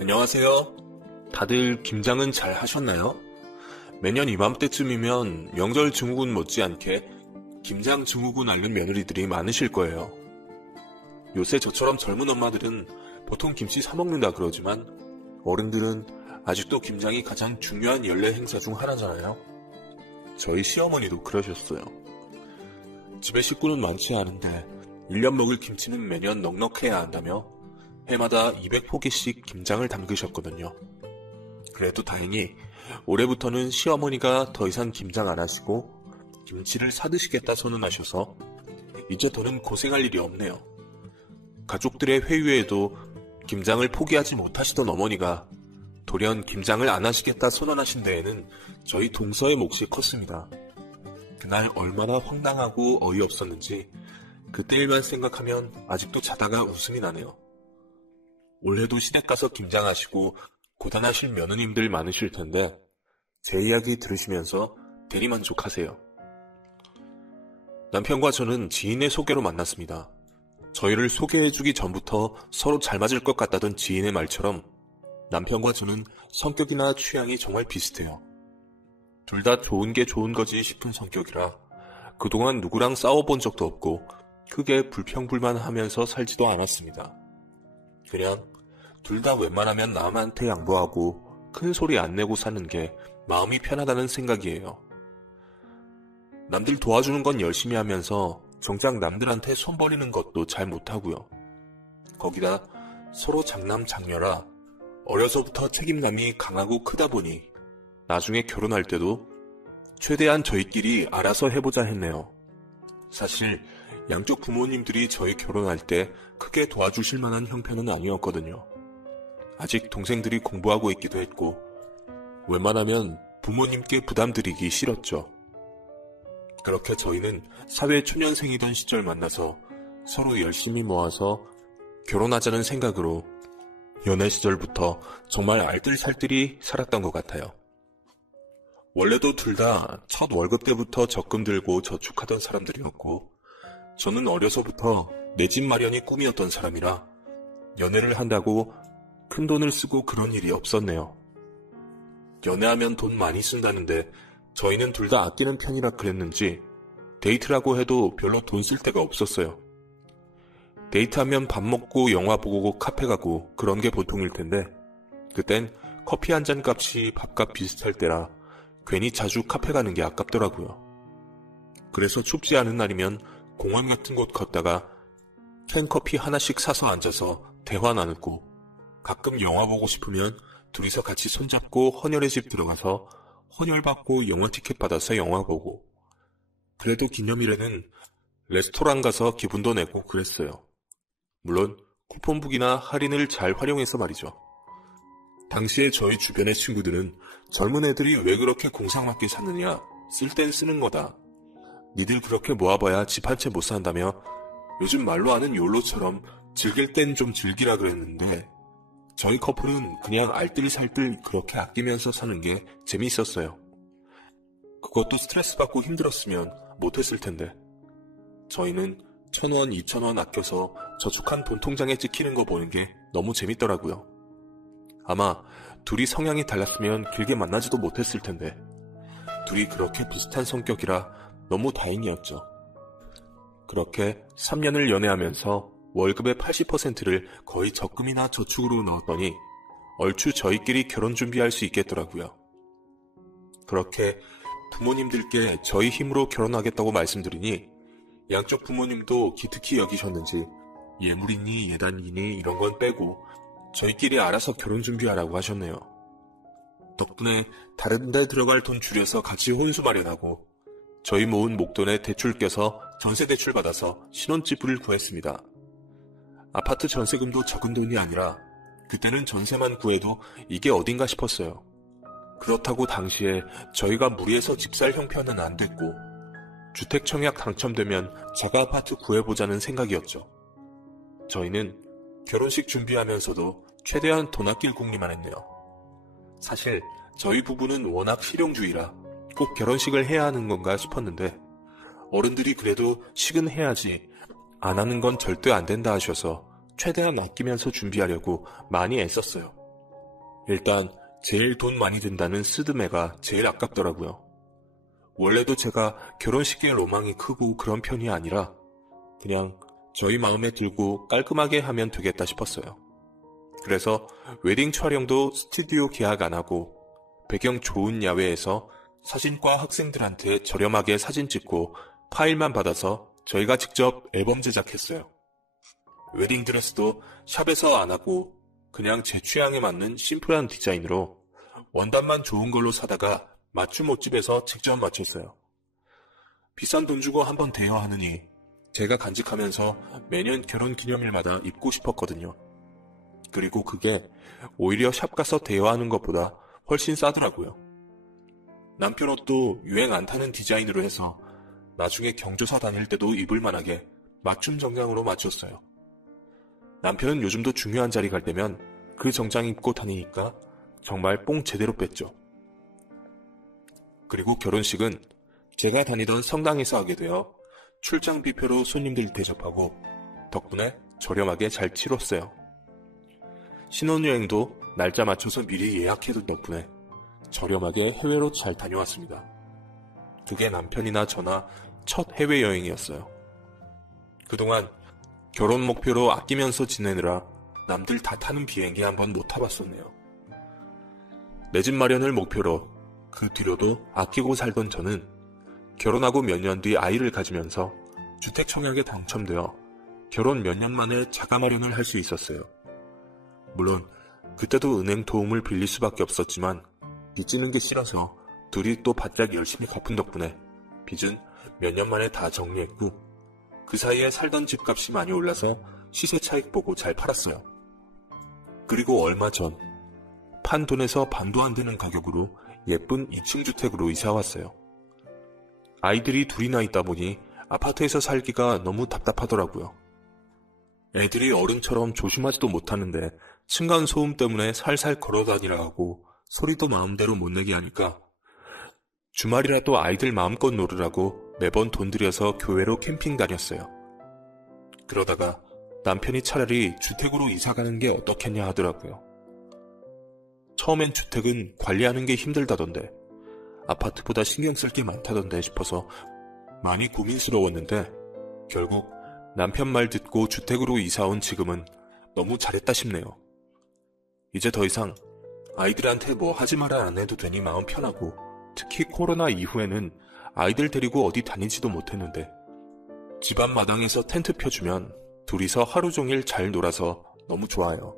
안녕하세요. 다들 김장은 잘 하셨나요? 매년 이맘때쯤이면 명절 증후군 못지않게 김장 증후군 앓는 며느리들이 많으실 거예요. 요새 저처럼 젊은 엄마들은 보통 김치 사 먹는다 그러지만 어른들은 아직도 김장이 가장 중요한 연례 행사 중 하나잖아요. 저희 시어머니도 그러셨어요. 집에 식구는 많지 않은데 1년 먹을 김치는 매년 넉넉해야 한다며 해마다 200포기씩 김장을 담그셨거든요. 그래도 다행히 올해부터는 시어머니가 더 이상 김장 안 하시고 김치를 사드시겠다 선언하셔서 이제 더는 고생할 일이 없네요. 가족들의 회유에도 김장을 포기하지 못하시던 어머니가 돌연 김장을 안 하시겠다 선언하신 데에는 저희 동서의 몫이 컸습니다. 그날 얼마나 황당하고 어이없었는지 그때 일만 생각하면 아직도 자다가 웃음이 나네요. 올해도 시댁 가서 김장하시고 고단하실 며느님들 많으실 텐데 제 이야기 들으시면서 대리만족하세요. 남편과 저는 지인의 소개로 만났습니다. 저희를 소개해주기 전부터 서로 잘 맞을 것 같다던 지인의 말처럼 남편과 저는 성격이나 취향이 정말 비슷해요. 둘 다 좋은 게 좋은 거지 싶은 성격이라 그동안 누구랑 싸워본 적도 없고 크게 불평불만하면서 살지도 않았습니다. 그냥 둘 다 웬만하면 남한테 양보하고 큰 소리 안 내고 사는 게 마음이 편하다는 생각이에요. 남들 도와주는 건 열심히 하면서 정작 남들한테 손 버리는 것도 잘 못하고요. 거기다 서로 장남장녀라 어려서부터 책임감이 강하고 크다 보니 나중에 결혼할 때도 최대한 저희끼리 알아서 해보자 했네요. 사실 양쪽 부모님들이 저희 결혼할 때 크게 도와주실 만한 형편은 아니었거든요. 아직 동생들이 공부하고 있기도 했고 웬만하면 부모님께 부담드리기 싫었죠. 그렇게 저희는 사회 초년생이던 시절 만나서 서로 열심히 모아서 결혼하자는 생각으로 연애 시절부터 정말 알뜰살뜰히 살았던 것 같아요. 원래도 둘 다 첫 월급 때부터 적금 들고 저축하던 사람들이었고 저는 어려서부터 내 집 마련이 꿈이었던 사람이라 연애를 한다고 큰 돈을 쓰고 그런 일이 없었네요. 연애하면 돈 많이 쓴다는데 저희는 둘 다 아끼는 편이라 그랬는지 데이트라고 해도 별로 돈 쓸 데가 없었어요. 데이트하면 밥 먹고 영화 보고 카페 가고 그런 게 보통일 텐데 그땐 커피 한 잔 값이 밥값 비슷할 때라 괜히 자주 카페 가는 게 아깝더라고요. 그래서 춥지 않은 날이면 공원 같은 곳 걷다가 캔커피 하나씩 사서 앉아서 대화 나누고 가끔 영화 보고 싶으면 둘이서 같이 손잡고 헌혈의 집 들어가서 헌혈 받고 영화 티켓 받아서 영화 보고 그래도 기념일에는 레스토랑 가서 기분도 내고 그랬어요. 물론 쿠폰북이나 할인을 잘 활용해서 말이죠. 당시에 저희 주변의 친구들은 젊은 애들이 왜 그렇게 공상맞게 사느냐, 쓸 땐 쓰는 거다. 니들 그렇게 모아봐야 집 한 채 못 산다며 요즘 말로 하는 욜로처럼 즐길 땐 좀 즐기라 그랬는데 저희 커플은 그냥 알뜰살뜰 그렇게 아끼면서 사는 게 재미있었어요. 그것도 스트레스 받고 힘들었으면 못했을 텐데 저희는 1,000원, 2,000원 아껴서 저축한 돈 통장에 찍히는 거 보는 게 너무 재밌더라고요. 아마 둘이 성향이 달랐으면 길게 만나지도 못했을 텐데 둘이 그렇게 비슷한 성격이라 너무 다행이었죠. 그렇게 3년을 연애하면서 월급의 80%를 거의 적금이나 저축으로 넣었더니 얼추 저희끼리 결혼 준비할 수 있겠더라고요. 그렇게 부모님들께 저희 힘으로 결혼하겠다고 말씀드리니 양쪽 부모님도 기특히 여기셨는지 예물이니 예단이니 이런 건 빼고 저희끼리 알아서 결혼 준비하라고 하셨네요. 덕분에 다른 데 들어갈 돈 줄여서 같이 혼수 마련하고 저희 모은 목돈에 대출 껴서 전세 대출 받아서 신혼집을 구했습니다. 아파트 전세금도 적은 돈이 아니라 그때는 전세만 구해도 이게 어딘가 싶었어요. 그렇다고 당시에 저희가 무리해서 집 살 형편은 안 됐고 주택 청약 당첨되면 자가 아파트 구해보자는 생각이었죠. 저희는 결혼식 준비하면서도 최대한 돈 아낄 궁리만 했네요. 사실 저희 부부는 워낙 실용주의라 꼭 결혼식을 해야 하는 건가 싶었는데 어른들이 그래도 식은 해야지 안 하는 건 절대 안 된다 하셔서 최대한 아끼면서 준비하려고 많이 애썼어요. 일단 제일 돈 많이 든다는 스드메가 제일 아깝더라고요. 원래도 제가 결혼식에 로망이 크고 그런 편이 아니라 그냥 저희 마음에 들고 깔끔하게 하면 되겠다 싶었어요. 그래서 웨딩 촬영도 스튜디오 계약 안 하고 배경 좋은 야외에서 사진과 학생들한테 저렴하게 사진 찍고 파일만 받아서 저희가 직접 앨범 제작했어요. 웨딩 드레스도 샵에서 안 하고 그냥 제 취향에 맞는 심플한 디자인으로 원단만 좋은 걸로 사다가 맞춤 옷집에서 직접 맞췄어요. 비싼 돈 주고 한번 대여하느니 제가 간직하면서 매년 결혼 기념일마다 입고 싶었거든요. 그리고 그게 오히려 샵 가서 대여하는 것보다 훨씬 싸더라고요. 남편 옷도 유행 안 타는 디자인으로 해서 나중에 경조사 다닐 때도 입을 만하게 맞춤 정장으로 맞췄어요. 남편은 요즘도 중요한 자리 갈 때면 그 정장 입고 다니니까 정말 뽕 제대로 뺐죠. 그리고 결혼식은 제가 다니던 성당에서 하게 되어 출장 뷔페로 손님들 대접하고 덕분에 저렴하게 잘 치렀어요. 신혼여행도 날짜 맞춰서 미리 예약해둔 덕분에 저렴하게 해외로 잘 다녀왔습니다. 그게 남편이나 저나 첫 해외여행이었어요. 그동안 결혼 목표로 아끼면서 지내느라 남들 다 타는 비행기 한번 못 타봤었네요. 내 집 마련을 목표로 그 뒤로도 아끼고 살던 저는 결혼하고 몇 년 뒤 아이를 가지면서 주택 청약에 당첨되어 결혼 몇 년 만에 자가 마련을 할 수 있었어요. 물론 그때도 은행 도움을 빌릴 수밖에 없었지만 빚지는 게 싫어서 둘이 또 바짝 열심히 갚은 덕분에 빚은 몇 년 만에 다 정리했고 그 사이에 살던 집값이 많이 올라서 시세 차익 보고 잘 팔았어요. 그리고 얼마 전 판 돈에서 반도 안 되는 가격으로 예쁜 2층 주택으로 이사 왔어요. 아이들이 둘이나 있다 보니 아파트에서 살기가 너무 답답하더라고요. 애들이 어른처럼 조심하지도 못하는데 층간소음 때문에 살살 걸어다니라 하고 소리도 마음대로 못 내게 하니까 주말이라도 아이들 마음껏 놀으라고 매번 돈 들여서 교회로 캠핑 다녔어요. 그러다가 남편이 차라리 주택으로 이사가는 게 어떻겠냐 하더라고요. 처음엔 주택은 관리하는 게 힘들다던데 아파트보다 신경 쓸 게 많다던데 싶어서 많이 고민스러웠는데 결국 남편 말 듣고 주택으로 이사온 지금은 너무 잘했다 싶네요. 이제 더 이상 아이들한테 뭐 하지 마라 안 해도 되니 마음 편하고 특히 코로나 이후에는 아이들 데리고 어디 다니지도 못했는데 집 앞 마당에서 텐트 펴주면 둘이서 하루 종일 잘 놀아서 너무 좋아요.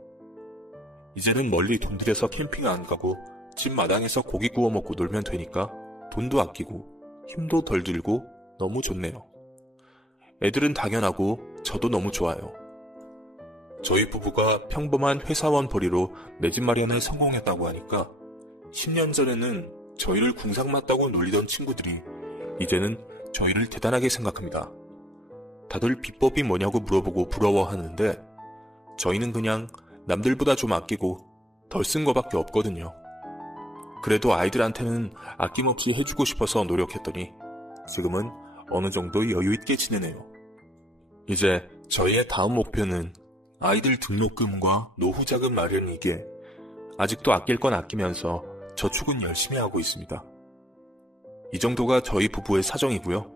이제는 멀리 돈 들여서 캠핑 안 가고 집 마당에서 고기 구워 먹고 놀면 되니까 돈도 아끼고 힘도 덜 들고 너무 좋네요. 애들은 당연하고 저도 너무 좋아요. 저희 부부가 평범한 회사원 벌이로 내 집 마련에 성공했다고 하니까 10년 전에는 저희를 궁상맞다고 놀리던 친구들이 이제는 저희를 대단하게 생각합니다. 다들 비법이 뭐냐고 물어보고 부러워하는데 저희는 그냥 남들보다 좀 아끼고 덜 쓴 거밖에 없거든요. 그래도 아이들한테는 아낌없이 해주고 싶어서 노력했더니 지금은 어느 정도 여유 있게 지내네요. 이제 저희의 다음 목표는 아이들 등록금과 노후자금 마련이기에 아직도 아낄 건 아끼면서 저축은 열심히 하고 있습니다. 이 정도가 저희 부부의 사정이고요.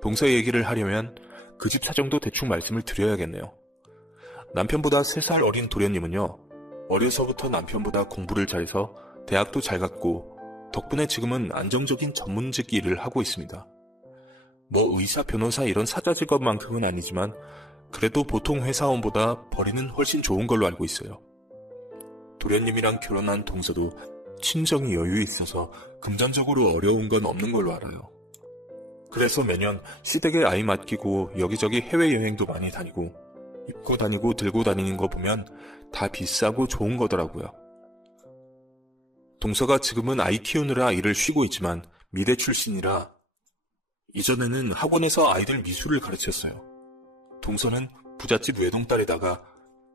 동서 얘기를 하려면 그 집 사정도 대충 말씀을 드려야겠네요. 남편보다 3살 어린 도련님은요. 어려서부터 남편보다 공부를 잘해서 대학도 잘 갔고 덕분에 지금은 안정적인 전문직 일을 하고 있습니다. 뭐 의사, 변호사 이런 사자 직업만큼은 아니지만 그래도 보통 회사원보다 벌이는 훨씬 좋은 걸로 알고 있어요. 도련님이랑 결혼한 동서도 친정이 여유 있어서 금전적으로 어려운 건 없는 걸로 알아요. 그래서 매년 시댁에 아이 맡기고 여기저기 해외여행도 많이 다니고 입고 다니고 들고 다니는 거 보면 다 비싸고 좋은 거더라고요. 동서가 지금은 아이 키우느라 일을 쉬고 있지만 미대 출신이라 이전에는 학원에서 아이들 미술을 가르쳤어요. 동서는 부잣집 외동딸에다가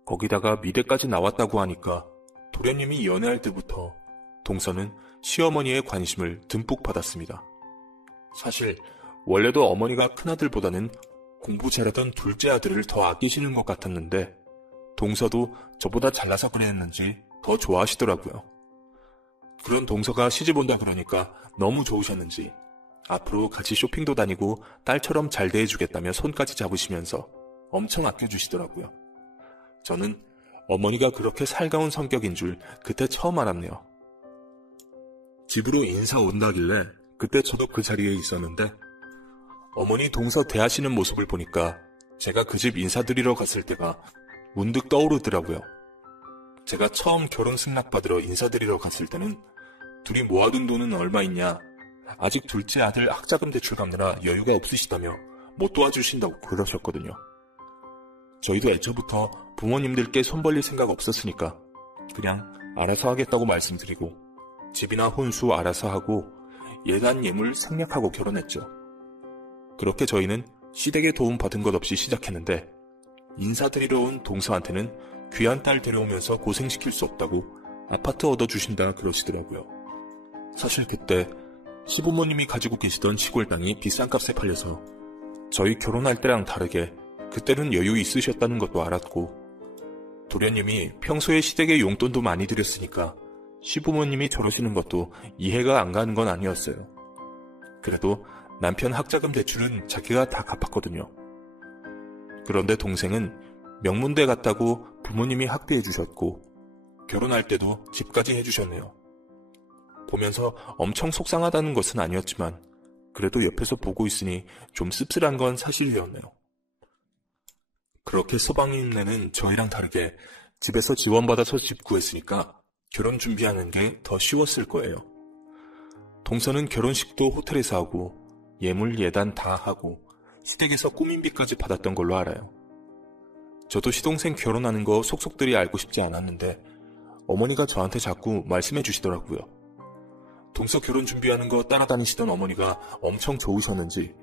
거기다가 미대까지 나왔다고 하니까 도련님이 연애할 때부터 동서는 시어머니의 관심을 듬뿍 받았습니다. 사실 원래도 어머니가 큰아들보다는 공부 잘하던 둘째 아들을 더 아끼시는 것 같았는데 동서도 저보다 잘나서 그랬는지 더 좋아하시더라고요. 그런 동서가 시집 온다 그러니까 너무 좋으셨는지 앞으로 같이 쇼핑도 다니고 딸처럼 잘 대해주겠다며 손까지 잡으시면서 엄청 아껴주시더라고요. 저는 어머니가 그렇게 살가운 성격인 줄 그때 처음 알았네요. 집으로 인사 온다길래 그때 저도 그 자리에 있었는데 어머니 동서 대하시는 모습을 보니까 제가 그 집 인사드리러 갔을 때가 문득 떠오르더라고요. 제가 처음 결혼 승낙받으러 인사드리러 갔을 때는 둘이 모아둔 돈은 얼마 있냐, 아직 둘째 아들 학자금 대출 갚느라 여유가 없으시다며 못 도와주신다고 그러셨거든요. 저희도 애초부터 부모님들께 손 벌릴 생각 없었으니까 그냥 알아서 하겠다고 말씀드리고 집이나 혼수 알아서 하고 예단 예물 생략하고 결혼했죠. 그렇게 저희는 시댁의 도움 받은 것 없이 시작했는데 인사드리러 온 동서한테는 귀한 딸 데려오면서 고생시킬 수 없다고 아파트 얻어주신다 그러시더라고요. 사실 그때 시부모님이 가지고 계시던 시골 땅이 비싼 값에 팔려서 저희 결혼할 때랑 다르게 그때는 여유 있으셨다는 것도 알았고 도련님이 평소에 시댁에 용돈도 많이 드렸으니까 시부모님이 저러시는 것도 이해가 안 가는 건 아니었어요. 그래도 남편 학자금 대출은 자기가 다 갚았거든요. 그런데 동생은 명문대 갔다고 부모님이 학대해 주셨고 결혼할 때도 집까지 해주셨네요. 보면서 엄청 속상하다는 것은 아니었지만 그래도 옆에서 보고 있으니 좀 씁쓸한 건 사실이었네요. 그렇게 서방님네는 저희랑 다르게 집에서 지원받아서 집 구했으니까 결혼 준비하는 게 더 쉬웠을 거예요. 동서는 결혼식도 호텔에서 하고 예물 예단 다 하고 시댁에서 꾸민비까지 받았던 걸로 알아요. 저도 시동생 결혼하는 거 속속들이 알고 싶지 않았는데 어머니가 저한테 자꾸 말씀해 주시더라고요. 동서 결혼 준비하는 거 따라다니시던 어머니가 엄청 좋으셨는지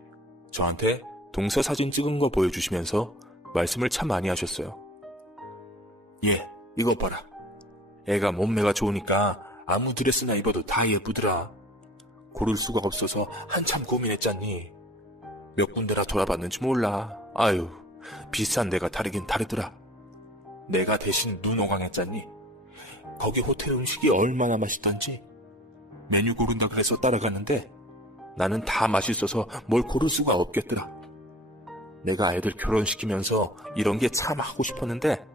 저한테 동서 사진 찍은 거 보여주시면서 말씀을 참 많이 하셨어요. 얘, 이거 봐라. 애가 몸매가 좋으니까 아무 드레스나 입어도 다 예쁘더라. 고를 수가 없어서 한참 고민했잖니. 몇 군데나 돌아봤는지 몰라. 아유, 비싼 데가 다르긴 다르더라. 내가 대신 눈 호강했잖니. 거기 호텔 음식이 얼마나 맛있던지. 메뉴 고른다 그래서 따라갔는데 나는 다 맛있어서 뭘 고를 수가 없겠더라. 내가 애들 결혼시키면서 이런 게 참 하고 싶었는데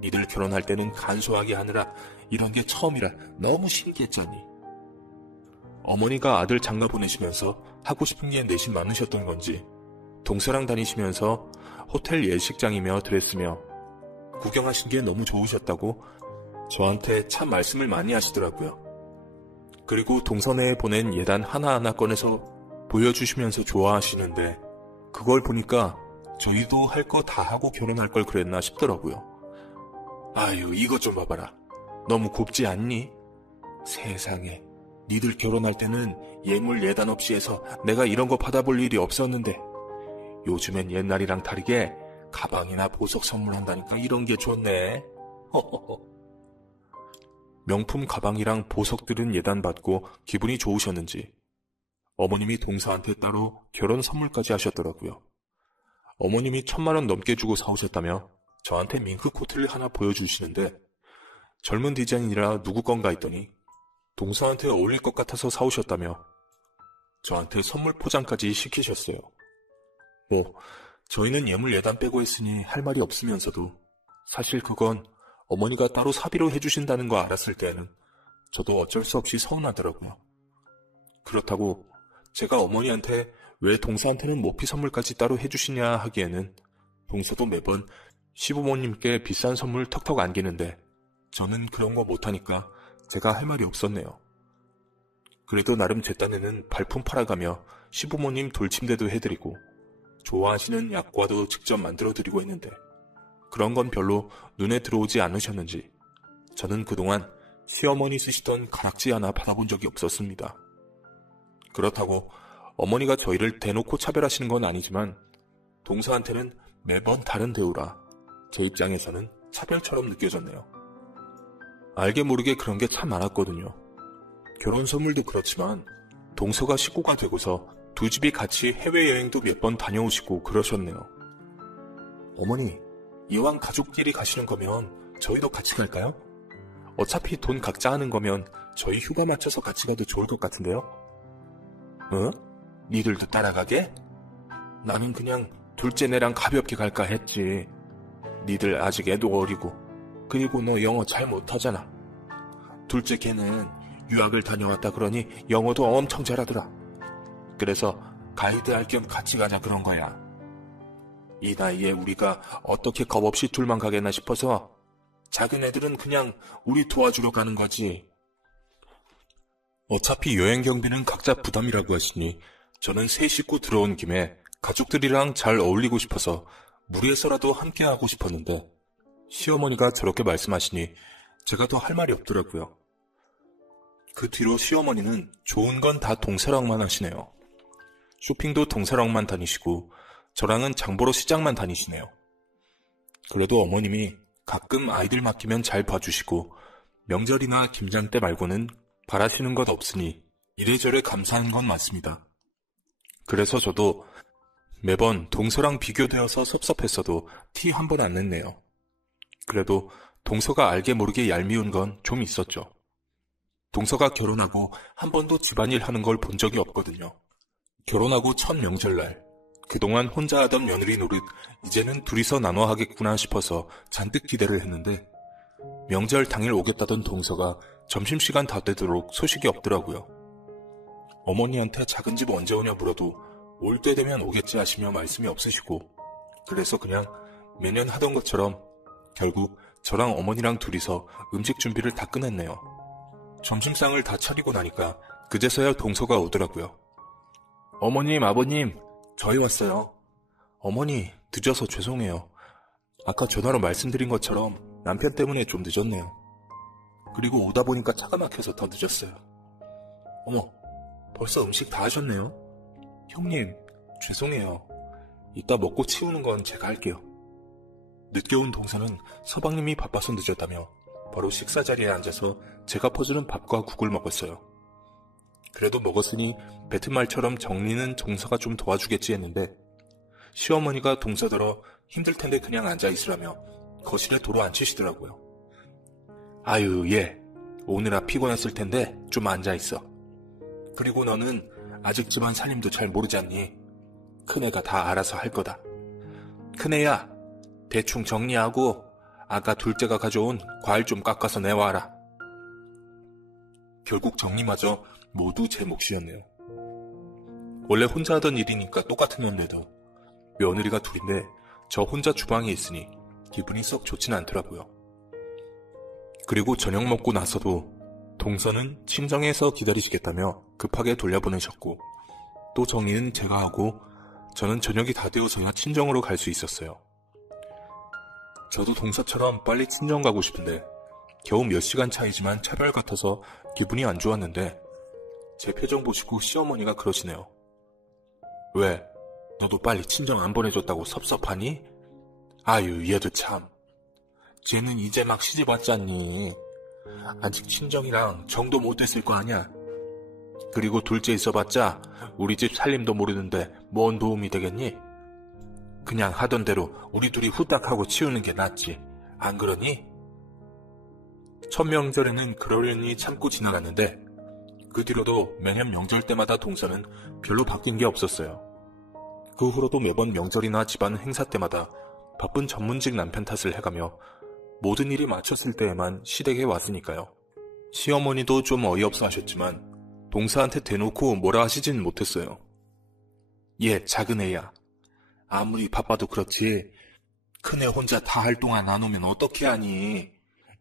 니들 결혼할 때는 간소하게 하느라 이런 게 처음이라 너무 신기했잖니. 어머니가 아들 장가 보내시면서 하고 싶은 게 내심 많으셨던 건지 동서랑 다니시면서 호텔 예식장이며 드레스며 구경하신 게 너무 좋으셨다고 저한테 참 말씀을 많이 하시더라고요. 그리고 동서네에 보낸 예단 하나하나 꺼내서 보여주시면서 좋아하시는데 그걸 보니까 저희도 할 거 다 하고 결혼할 걸 그랬나 싶더라고요. 아유, 이것 좀 봐봐라. 너무 곱지 않니? 세상에, 니들 결혼할 때는 예물 예단 없이 해서 내가 이런 거 받아볼 일이 없었는데 요즘엔 옛날이랑 다르게 가방이나 보석 선물한다니까 이런 게 좋네. 허허허. 명품 가방이랑 보석들은 예단받고 기분이 좋으셨는지 어머님이 동서한테 따로 결혼 선물까지 하셨더라고요. 어머님이 1,000만 원 넘게 주고 사오셨다며 저한테 밍크 코트를 하나 보여주시는데 젊은 디자인이라 누구 건가 했더니 동서한테 어울릴 것 같아서 사오셨다며 저한테 선물 포장까지 시키셨어요. 저희는 예물 예단 빼고 했으니 할 말이 없으면서도 사실 그건 어머니가 따로 사비로 해주신다는 거 알았을 때에는 저도 어쩔 수 없이 서운하더라고요. 그렇다고 제가 어머니한테 왜 동서한테는 모피 선물까지 따로 해주시냐 하기에는 동서도 매번 시부모님께 비싼 선물 턱턱 안기는데 저는 그런 거 못하니까 제가 할 말이 없었네요. 그래도 나름 제 딴에는 발품 팔아가며 시부모님 돌침대도 해드리고 좋아하시는 약과도 직접 만들어드리고 했는데 그런 건 별로 눈에 들어오지 않으셨는지 저는 그동안 시어머니 쓰시던 가락지 하나 받아본 적이 없었습니다. 그렇다고 어머니가 저희를 대놓고 차별하시는 건 아니지만 동서한테는 매번 다른 대우라 제 입장에서는 차별처럼 느껴졌네요. 알게 모르게 그런 게 참 많았거든요. 결혼 선물도 그렇지만 동서가 식구가 되고서 두 집이 같이 해외여행도 몇 번 다녀오시고 그러셨네요. 어머니, 이왕 가족끼리 가시는 거면 저희도 같이 갈까요? 어차피 돈 각자 하는 거면 저희 휴가 맞춰서 같이 가도 좋을 것 같은데요? 어? 니들도 따라가게? 나는 그냥 둘째 내랑 가볍게 갈까 했지. 니들 아직 애도 어리고, 그리고 너 영어 잘 못하잖아. 둘째 걔는 유학을 다녀왔다 그러니 영어도 엄청 잘하더라. 그래서 가이드 할 겸 같이 가자 그런 거야. 이 나이에 우리가 어떻게 겁없이 둘만 가겠나 싶어서 작은 애들은 그냥 우리 도와주러 가는 거지. 어차피 여행 경비는 각자 부담이라고 하시니 저는 새 식구 들어온 김에 가족들이랑 잘 어울리고 싶어서 무리해서라도 함께 하고 싶었는데 시어머니가 저렇게 말씀하시니 제가 더 할 말이 없더라고요. 그 뒤로 시어머니는 좋은 건 다 동서랑만 하시네요. 쇼핑도 동서랑만 다니시고 저랑은 장보러 시장만 다니시네요. 그래도 어머님이 가끔 아이들 맡기면 잘 봐주시고 명절이나 김장 때 말고는 바라시는 것 없으니 이래저래 감사한 건 맞습니다. 그래서 저도 매번 동서랑 비교되어서 섭섭했어도 티 한 번 안 냈네요. 그래도 동서가 알게 모르게 얄미운 건 좀 있었죠. 동서가 결혼하고 한 번도 집안일 하는 걸 본 적이 없거든요. 결혼하고 첫 명절날 그동안 혼자 하던 며느리 노릇 이제는 둘이서 나눠 하겠구나 싶어서 잔뜩 기대를 했는데 명절 당일 오겠다던 동서가 점심시간 다 되도록 소식이 없더라고요. 어머니한테 작은 집 언제 오냐 물어도 올 때 되면 오겠지 하시며 말씀이 없으시고 그래서 그냥 매년 하던 것처럼 결국 저랑 어머니랑 둘이서 음식 준비를 다 끝냈네요. 점심상을 다 차리고 나니까 그제서야 동서가 오더라고요. 어머님, 아버님, 저희 왔어요. 어머니, 늦어서 죄송해요. 아까 전화로 말씀드린 것처럼 남편 때문에 좀 늦었네요. 그리고 오다 보니까 차가 막혀서 더 늦었어요. 어머, 벌써 음식 다 하셨네요? 형님, 죄송해요. 이따 먹고 치우는 건 제가 할게요. 늦게 온 동서는 서방님이 바빠서 늦었다며 바로 식사 자리에 앉아서 제가 퍼주는 밥과 국을 먹었어요. 그래도 먹었으니 뱉은 말처럼 정리는 동서가 좀 도와주겠지 했는데 시어머니가 동서더러 힘들 텐데 그냥 앉아있으라며 거실에 도로 앉히시더라고요. 아유, 얘 오느라 피곤했을 텐데 좀 앉아있어. 그리고 너는 아직 집안 살림도 잘 모르지 않니? 큰애가 다 알아서 할 거다. 큰애야, 대충 정리하고 아까 둘째가 가져온 과일 좀 깎아서 내와라. 결국 정리마저 모두 제 몫이었네요. 원래 혼자 하던 일이니까 똑같았는데도 며느리가 둘인데 저 혼자 주방에 있으니 기분이 썩 좋진 않더라고요. 그리고 저녁 먹고 나서도 동서는 친정에서 기다리시겠다며 급하게 돌려보내셨고 또 정리는 제가 하고 저는 저녁이 다 되어서야 친정으로 갈 수 있었어요. 저도 동서처럼 빨리 친정 가고 싶은데 겨우 몇 시간 차이지만 차별 같아서 기분이 안 좋았는데 제 표정 보시고 시어머니가 그러시네요. 왜? 너도 빨리 친정 안 보내줬다고 섭섭하니? 아유, 얘도 참. 쟤는 이제 막 시집 왔잖니. 아직 친정이랑 정도 못 됐을 거 아냐? 그리고 둘째 있어봤자 우리 집 살림도 모르는데 뭔 도움이 되겠니? 그냥 하던 대로 우리 둘이 후딱 하고 치우는 게 낫지. 안 그러니? 첫 명절에는 그러려니 참고 지나갔는데 그 뒤로도 매년 명절 때마다 동서는 별로 바뀐 게 없었어요. 그 후로도 매번 명절이나 집안 행사 때마다 바쁜 전문직 남편 탓을 해가며 모든 일이 마쳤을 때에만 시댁에 왔으니까요. 시어머니도 좀 어이없어 하셨지만 동서한테 대놓고 뭐라 하시진 못했어요. 얘 작은 애야. 아무리 바빠도 그렇지 큰애 혼자 다 할 동안 안 오면 어떻게 하니.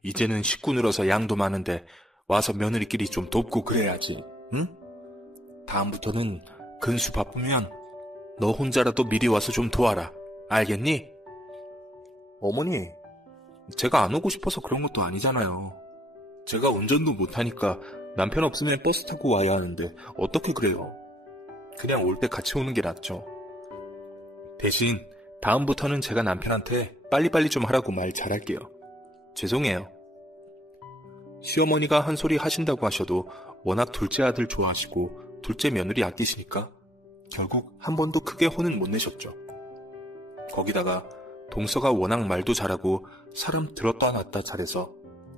이제는 식구 늘어서 양도 많은데 와서 며느리끼리 좀 돕고 그래야지. 응? 다음부터는 근수 바쁘면 너 혼자라도 미리 와서 좀 도와라. 알겠니? 어머니, 제가 안 오고 싶어서 그런 것도 아니잖아요. 제가 운전도 못하니까 남편 없으면 버스 타고 와야 하는데 어떻게 그래요? 그냥 올 때 같이 오는 게 낫죠. 대신 다음부터는 제가 남편한테 빨리빨리 좀 하라고 말 잘할게요. 죄송해요. 시어머니가 한 소리 하신다고 하셔도 워낙 둘째 아들 좋아하시고 둘째 며느리 아끼시니까 결국 한 번도 크게 혼은 못 내셨죠. 거기다가 동서가 워낙 말도 잘하고 사람 들었다 놨다 잘해서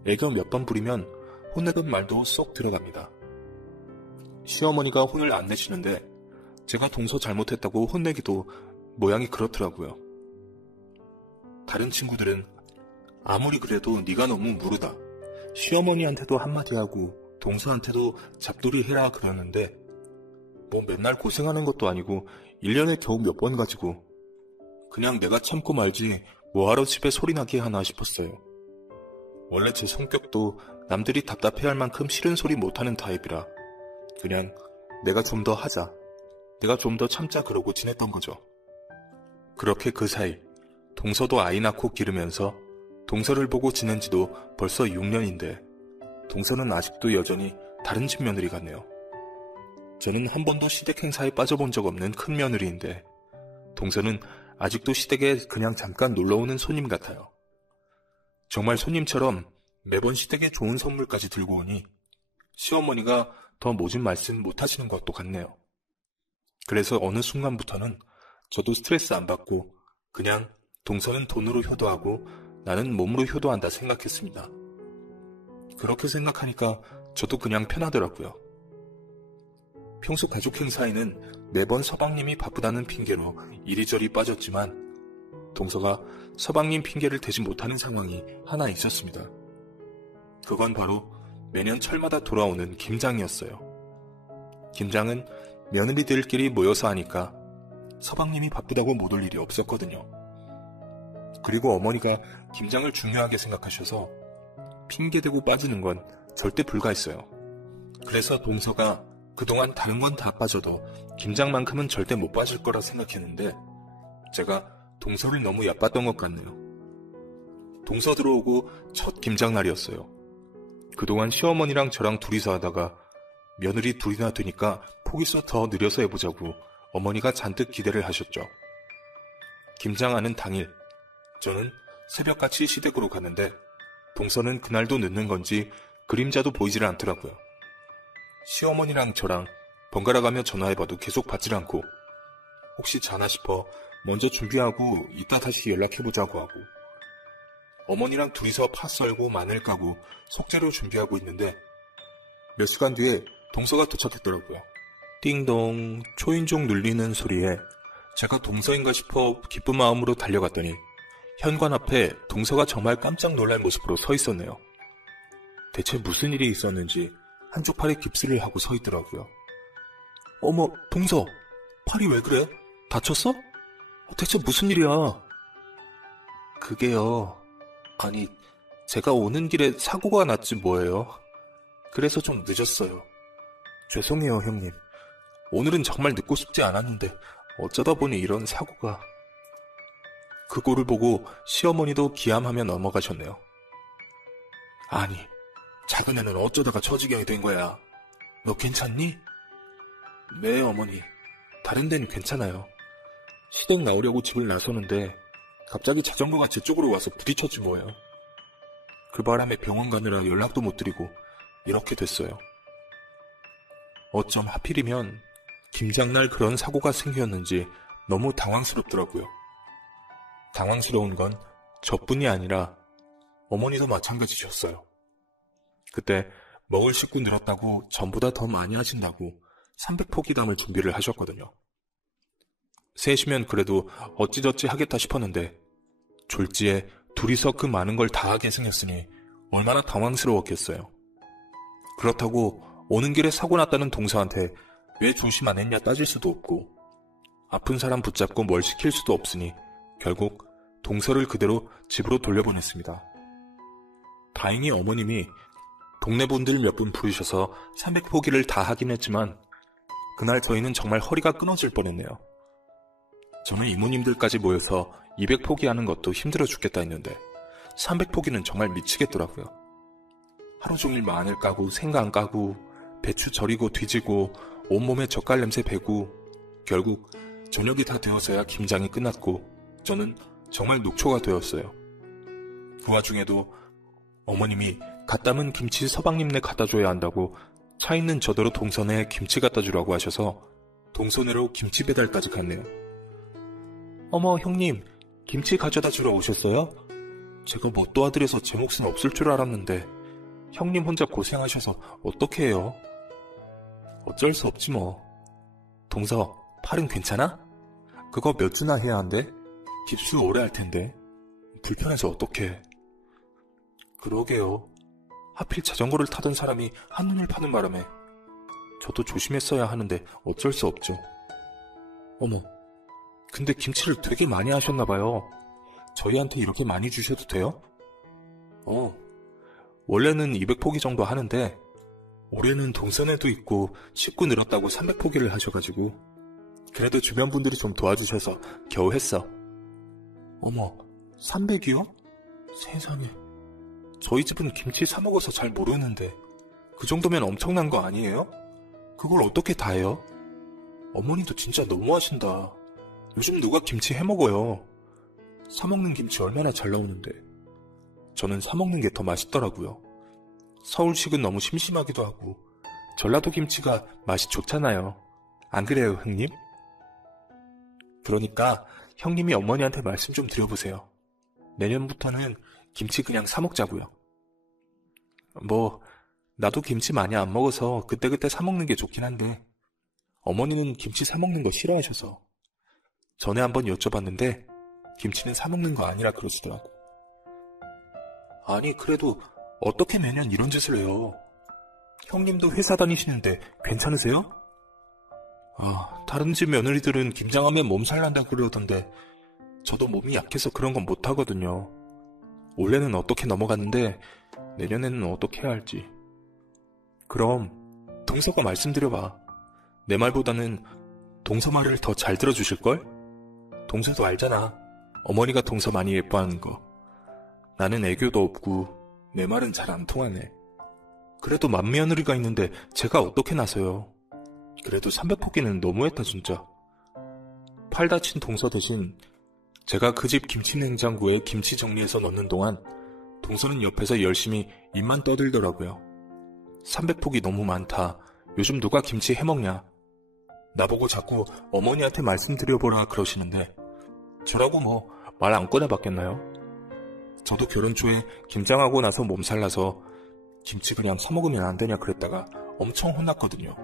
애교 몇 번 부리면 혼내던 말도 쏙 들어갑니다. 시어머니가 혼을 안 내시는데 제가 동서 잘못했다고 혼내기도 모양이 그렇더라고요. 다른 친구들은 아무리 그래도 네가 너무 무르다. 시어머니한테도 한마디 하고 동서한테도 잡돌이 해라 그러는데 뭐 맨날 고생하는 것도 아니고 1년에 겨우 몇 번 가지고 그냥 내가 참고 말지 뭐하러 집에 소리나게 하나 싶었어요. 원래 제 성격도 남들이 답답해할 만큼 싫은 소리 못하는 타입이라 그냥 내가 좀 더 하자, 내가 좀 더 참자 그러고 지냈던 거죠. 그렇게 그 사이 동서도 아이 낳고 기르면서 동서를 보고 지낸 지도 벌써 6년인데 동서는 아직도 여전히 다른 집 며느리 같네요. 저는 한 번도 시댁 행사에 빠져본 적 없는 큰 며느리인데 동서는 아직도 시댁에 그냥 잠깐 놀러오는 손님 같아요. 정말 손님처럼 매번 시댁에 좋은 선물까지 들고 오니 시어머니가 더 모진 말씀 못하시는 것도 같네요. 그래서 어느 순간부터는 저도 스트레스 안 받고 그냥 동서는 돈으로 효도하고 나는 몸으로 효도한다 생각했습니다. 그렇게 생각하니까 저도 그냥 편하더라고요. 평소 가족 행사에는 매번 서방님이 바쁘다는 핑계로 이리저리 빠졌지만 동서가 서방님 핑계를 대지 못하는 상황이 하나 있었습니다. 그건 바로 매년 철마다 돌아오는 김장이었어요. 김장은 며느리들끼리 모여서 하니까 서방님이 바쁘다고 못 올 일이 없었거든요. 그리고 어머니가 김장을 중요하게 생각하셔서 핑계대고 빠지는 건 절대 불가했어요. 그래서 동서가 그동안 다른 건 다 빠져도 김장만큼은 절대 못 빠질 거라 생각했는데 제가 동서를 너무 얕봤던 것 같네요. 동서 들어오고 첫 김장날이었어요. 그동안 시어머니랑 저랑 둘이서 하다가 며느리 둘이나 되니까 폭이 더 느려서 해보자고 어머니가 잔뜩 기대를 하셨죠. 김장하는 당일 저는 새벽같이 시댁으로 갔는데 동서는 그날도 늦는 건지 그림자도 보이질 않더라고요. 시어머니랑 저랑 번갈아가며 전화해봐도 계속 받질 않고 혹시 자나 싶어 먼저 준비하고 이따 다시 연락해보자고 하고 어머니랑 둘이서 파 썰고 마늘 까고 속재료 준비하고 있는데 몇 시간 뒤에 동서가 도착했더라고요. 띵동 초인종 눌리는 소리에 제가 동서인가 싶어 기쁜 마음으로 달려갔더니 현관 앞에 동서가 정말 깜짝 놀랄 모습으로 서 있었네요. 대체 무슨 일이 있었는지 한쪽 팔에 깁스를 하고 서 있더라고요. 어머, 동서, 팔이 왜 그래? 다쳤어? 대체 무슨 일이야? 그게요. 아니, 제가 오는 길에 사고가 났지 뭐예요. 그래서 좀 늦었어요. 죄송해요, 형님. 오늘은 정말 늦고 싶지 않았는데 어쩌다 보니 이런 사고가... 그 꼴을 보고 시어머니도 기함하며 넘어가셨네요. 아니, 작은 애는 어쩌다가 저 지경이 된 거야. 너 괜찮니? 네, 어머니. 다른 데는 괜찮아요. 시댁 나오려고 집을 나서는데 갑자기 자전거가 제 쪽으로 와서 부딪혔지 뭐예요. 그 바람에 병원 가느라 연락도 못 드리고 이렇게 됐어요. 어쩜 하필이면 김장날 그런 사고가 생겼는지 너무 당황스럽더라고요. 당황스러운 건 저뿐이 아니라 어머니도 마찬가지셨어요. 그때 먹을 식구 늘었다고 전보다 더 많이 하신다고 300포기 담을 준비를 하셨거든요. 셋이면 그래도 어찌저찌 하겠다 싶었는데 졸지에 둘이서 그 많은 걸 다 하게 생겼으니 얼마나 당황스러웠겠어요. 그렇다고 오는 길에 사고 났다는 동서한테 왜 조심 안 했냐 따질 수도 없고 아픈 사람 붙잡고 뭘 시킬 수도 없으니 결국 동서를 그대로 집으로 돌려보냈습니다. 다행히 어머님이 동네 분들 몇 분 부르셔서 300포기를 다 하긴 했지만 그날 저희는 정말 허리가 끊어질 뻔했네요. 저는 이모님들까지 모여서 200포기 하는 것도 힘들어 죽겠다 했는데 300포기는 정말 미치겠더라고요. 하루 종일 마늘 까고 생강 까고 배추 절이고 뒤지고 온몸에 젓갈 냄새 배고 결국 저녁이 다 되어서야 김장이 끝났고 저는 정말 녹초가 되었어요. 그 와중에도 어머님이 갓 담은 김치 서방님네 갖다 줘야 한다고 차 있는 저더러 동선에 김치 갖다 주라고 하셔서 동선으로 김치 배달까지 갔네요. 어머 형님, 김치 가져다 주러 오셨어요? 제가 뭐 도와드려서 제 몫은 없을 줄 알았는데 형님 혼자 고생하셔서 어떻게 해요? 어쩔 수 없지 뭐. 동서, 팔은 괜찮아? 그거 몇 주나 해야 한대? 깁스 오래 할 텐데. 불편해서 어떡해. 그러게요. 하필 자전거를 타던 사람이 한눈을 파는 바람에 저도 조심했어야 하는데 어쩔 수 없죠. 어머, 근데 김치를 되게 많이 하셨나봐요. 저희한테 이렇게 많이 주셔도 돼요? 원래는 200포기 정도 하는데 올해는 동선에도 있고 식구 늘었다고 300포기를 하셔가지고 그래도 주변 분들이 좀 도와주셔서 겨우 했어. 어머, 300이요? 세상에. 저희 집은 김치 사 먹어서 잘 모르는데 그 정도면 엄청난 거 아니에요? 그걸 어떻게 다 해요? 어머니도 진짜 너무하신다. 요즘 누가 김치 해 먹어요. 사 먹는 김치 얼마나 잘 나오는데. 저는 사 먹는 게 더 맛있더라고요. 서울식은 너무 심심하기도 하고 전라도 김치가 맛이 좋잖아요. 안 그래요, 형님? 그러니까 형님이 어머니한테 말씀 좀 드려보세요. 내년부터는 김치 그냥 사 먹자고요. 뭐 나도 김치 많이 안 먹어서 그때그때 사 먹는 게 좋긴 한데 어머니는 김치 사 먹는 거 싫어하셔서 전에 한번 여쭤봤는데 김치는 사 먹는 거 아니라 그러시더라고. 아니 그래도 어떻게 매년 이런 짓을 해요? 형님도 회사 다니시는데 괜찮으세요? 다른 집 며느리들은 김장하면 몸살 난다고 그러던데 저도 몸이 약해서 그런 건 못하거든요. 올해는 어떻게 넘어갔는데 내년에는 어떻게 해야 할지. 그럼 동서가 말씀드려봐. 내 말보다는 동서 말을 더 잘 들어주실걸? 동서도 알잖아. 어머니가 동서 많이 예뻐하는 거. 나는 애교도 없고 내 말은 잘 안 통하네. 그래도 맏며느리가 있는데 제가 어떻게 나서요. 그래도 300포기는 너무했다 진짜. 팔 다친 동서 대신 제가 그 집 김치냉장고에 김치 정리해서 넣는 동안 동서는 옆에서 열심히 입만 떠들더라고요. 300포기 너무 많다. 요즘 누가 김치 해먹냐. 나보고 자꾸 어머니한테 말씀드려보라 그러시는데 저라고 뭐 말 안 꺼내봤겠나요? 저도 결혼 초에 김장하고 나서 몸살나서 김치 그냥 사먹으면 안 되냐 그랬다가 엄청 혼났거든요.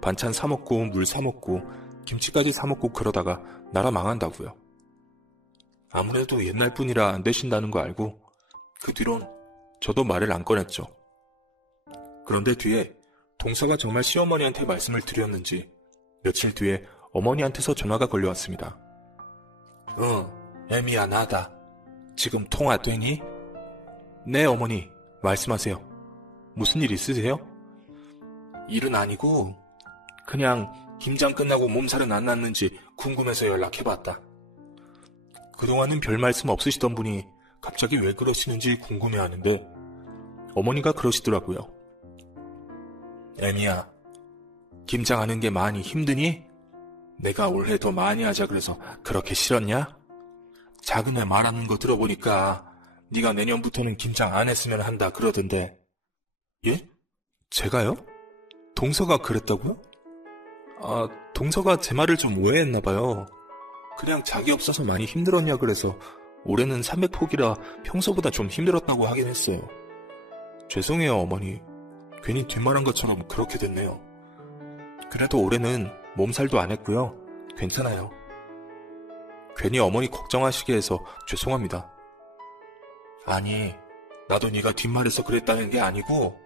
반찬 사먹고 물 사먹고 김치까지 사먹고 그러다가 나라 망한다고요. 아무래도 옛날뿐이라 안 되신다는 거 알고 그 뒤론 저도 말을 안 꺼냈죠. 그런데 뒤에 동서가 정말 시어머니한테 말씀을 드렸는지 며칠 뒤에 어머니한테서 전화가 걸려왔습니다. 애미야 나다. 지금 통화 되니? 네 어머니 말씀하세요. 무슨 일 있으세요? 일은 아니고 그냥 김장 끝나고 몸살은 안 났는지 궁금해서 연락해봤다. 그동안은 별 말씀 없으시던 분이 갑자기 왜 그러시는지 궁금해하는데 어머니가 그러시더라고요. 애미야, 김장하는 게 많이 힘드니? 내가 올해 더 많이 하자 그래서 그렇게 싫었냐? 작은 애 말하는 거 들어보니까 네가 내년부터는 김장 안 했으면 한다 그러던데. 예? 제가요? 동서가 그랬다고요? 동서가 제 말을 좀 오해했나봐요. 그냥 자기 없어서 많이 힘들었냐 그래서 올해는 300포기라 평소보다 좀 힘들었다고 하긴 했어요. 죄송해요 어머니. 괜히 뒷말한 것처럼 그렇게 됐네요. 그래도 올해는 몸살도 안 했고요. 괜찮아요. 괜히 어머니 걱정하시게 해서 죄송합니다. 아니, 나도 네가 뒷말해서 그랬다는 게 아니고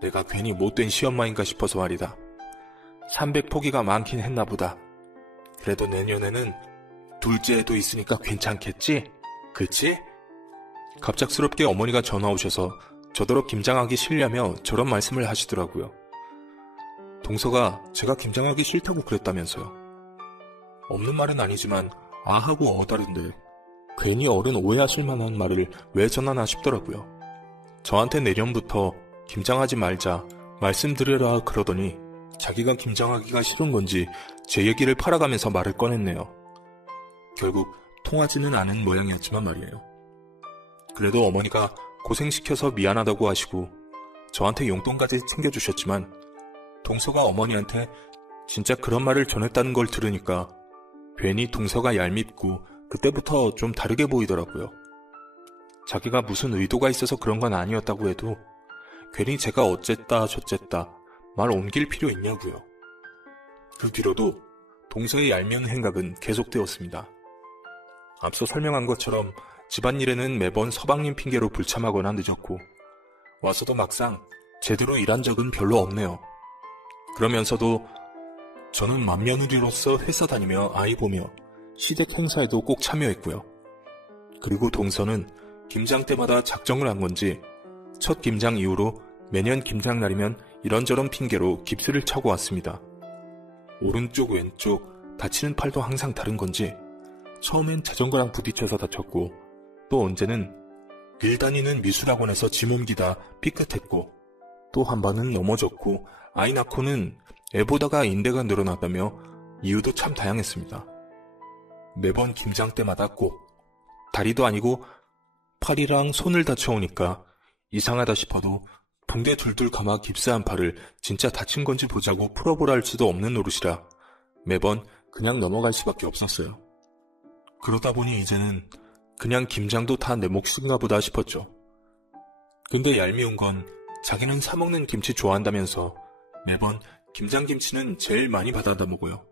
내가 괜히 못된 시엄마인가 싶어서 말이다. 300포기가 많긴 했나 보다. 그래도 내년에는 둘째 애도 있으니까 괜찮겠지? 그치? 갑작스럽게 어머니가 전화 오셔서 저더러 김장하기 싫냐며 저런 말씀을 하시더라고요. 동서가 제가 김장하기 싫다고 그랬다면서요. 없는 말은 아니지만 아하고 어다른데 괜히 어른 오해하실 만한 말을 왜 전하나 싶더라고요. 저한테 내년부터 김장하지 말자 말씀드려라 그러더니 자기가 김장하기가 싫은 건지 제 얘기를 팔아가면서 말을 꺼냈네요. 결국 통하지는 않은 모양이었지만 말이에요. 그래도 어머니가 고생시켜서 미안하다고 하시고 저한테 용돈까지 챙겨주셨지만 동서가 어머니한테 진짜 그런 말을 전했다는 걸 들으니까 괜히 동서가 얄밉고 그때부터 좀 다르게 보이더라고요. 자기가 무슨 의도가 있어서 그런 건 아니었다고 해도 괜히 제가 어쨌다 저쨌다 말 옮길 필요 있냐고요. 그 뒤로도 동서의 얄미운 행각은 계속되었습니다. 앞서 설명한 것처럼 집안일에는 매번 서방님 핑계로 불참하거나 늦었고 와서도 막상 제대로 일한 적은 별로 없네요. 그러면서도 저는 맏며느리로서 회사 다니며 아이 보며 시댁 행사에도 꼭 참여했고요. 그리고 동서는 김장 때마다 작정을 한 건지 첫 김장 이후로 매년 김장 날이면 이런저런 핑계로 깁스를 차고 왔습니다. 오른쪽 왼쪽 다치는 팔도 항상 다른 건지 처음엔 자전거랑 부딪혀서 다쳤고 또 언제는 일 다니는 미술학원에서 짐 옮기다 삐끗했고 또 한 번은 넘어졌고 아이 낳고는 애 보다가 인대가 늘어났다며 이유도 참 다양했습니다. 매번 김장 때마다 꼭 다리도 아니고 팔이랑 손을 다쳐오니까 이상하다 싶어도 붕대 둘둘 감아 깁스한 팔을 진짜 다친 건지 보자고 풀어보라 할 수도 없는 노릇이라 매번 그냥 넘어갈 수밖에 없었어요. 그러다 보니 이제는 그냥 김장도 다 내 몫인가 보다 싶었죠. 근데 얄미운 건 자기는 사먹는 김치 좋아한다면서 매번 김장김치는 제일 많이 받아다 먹어요.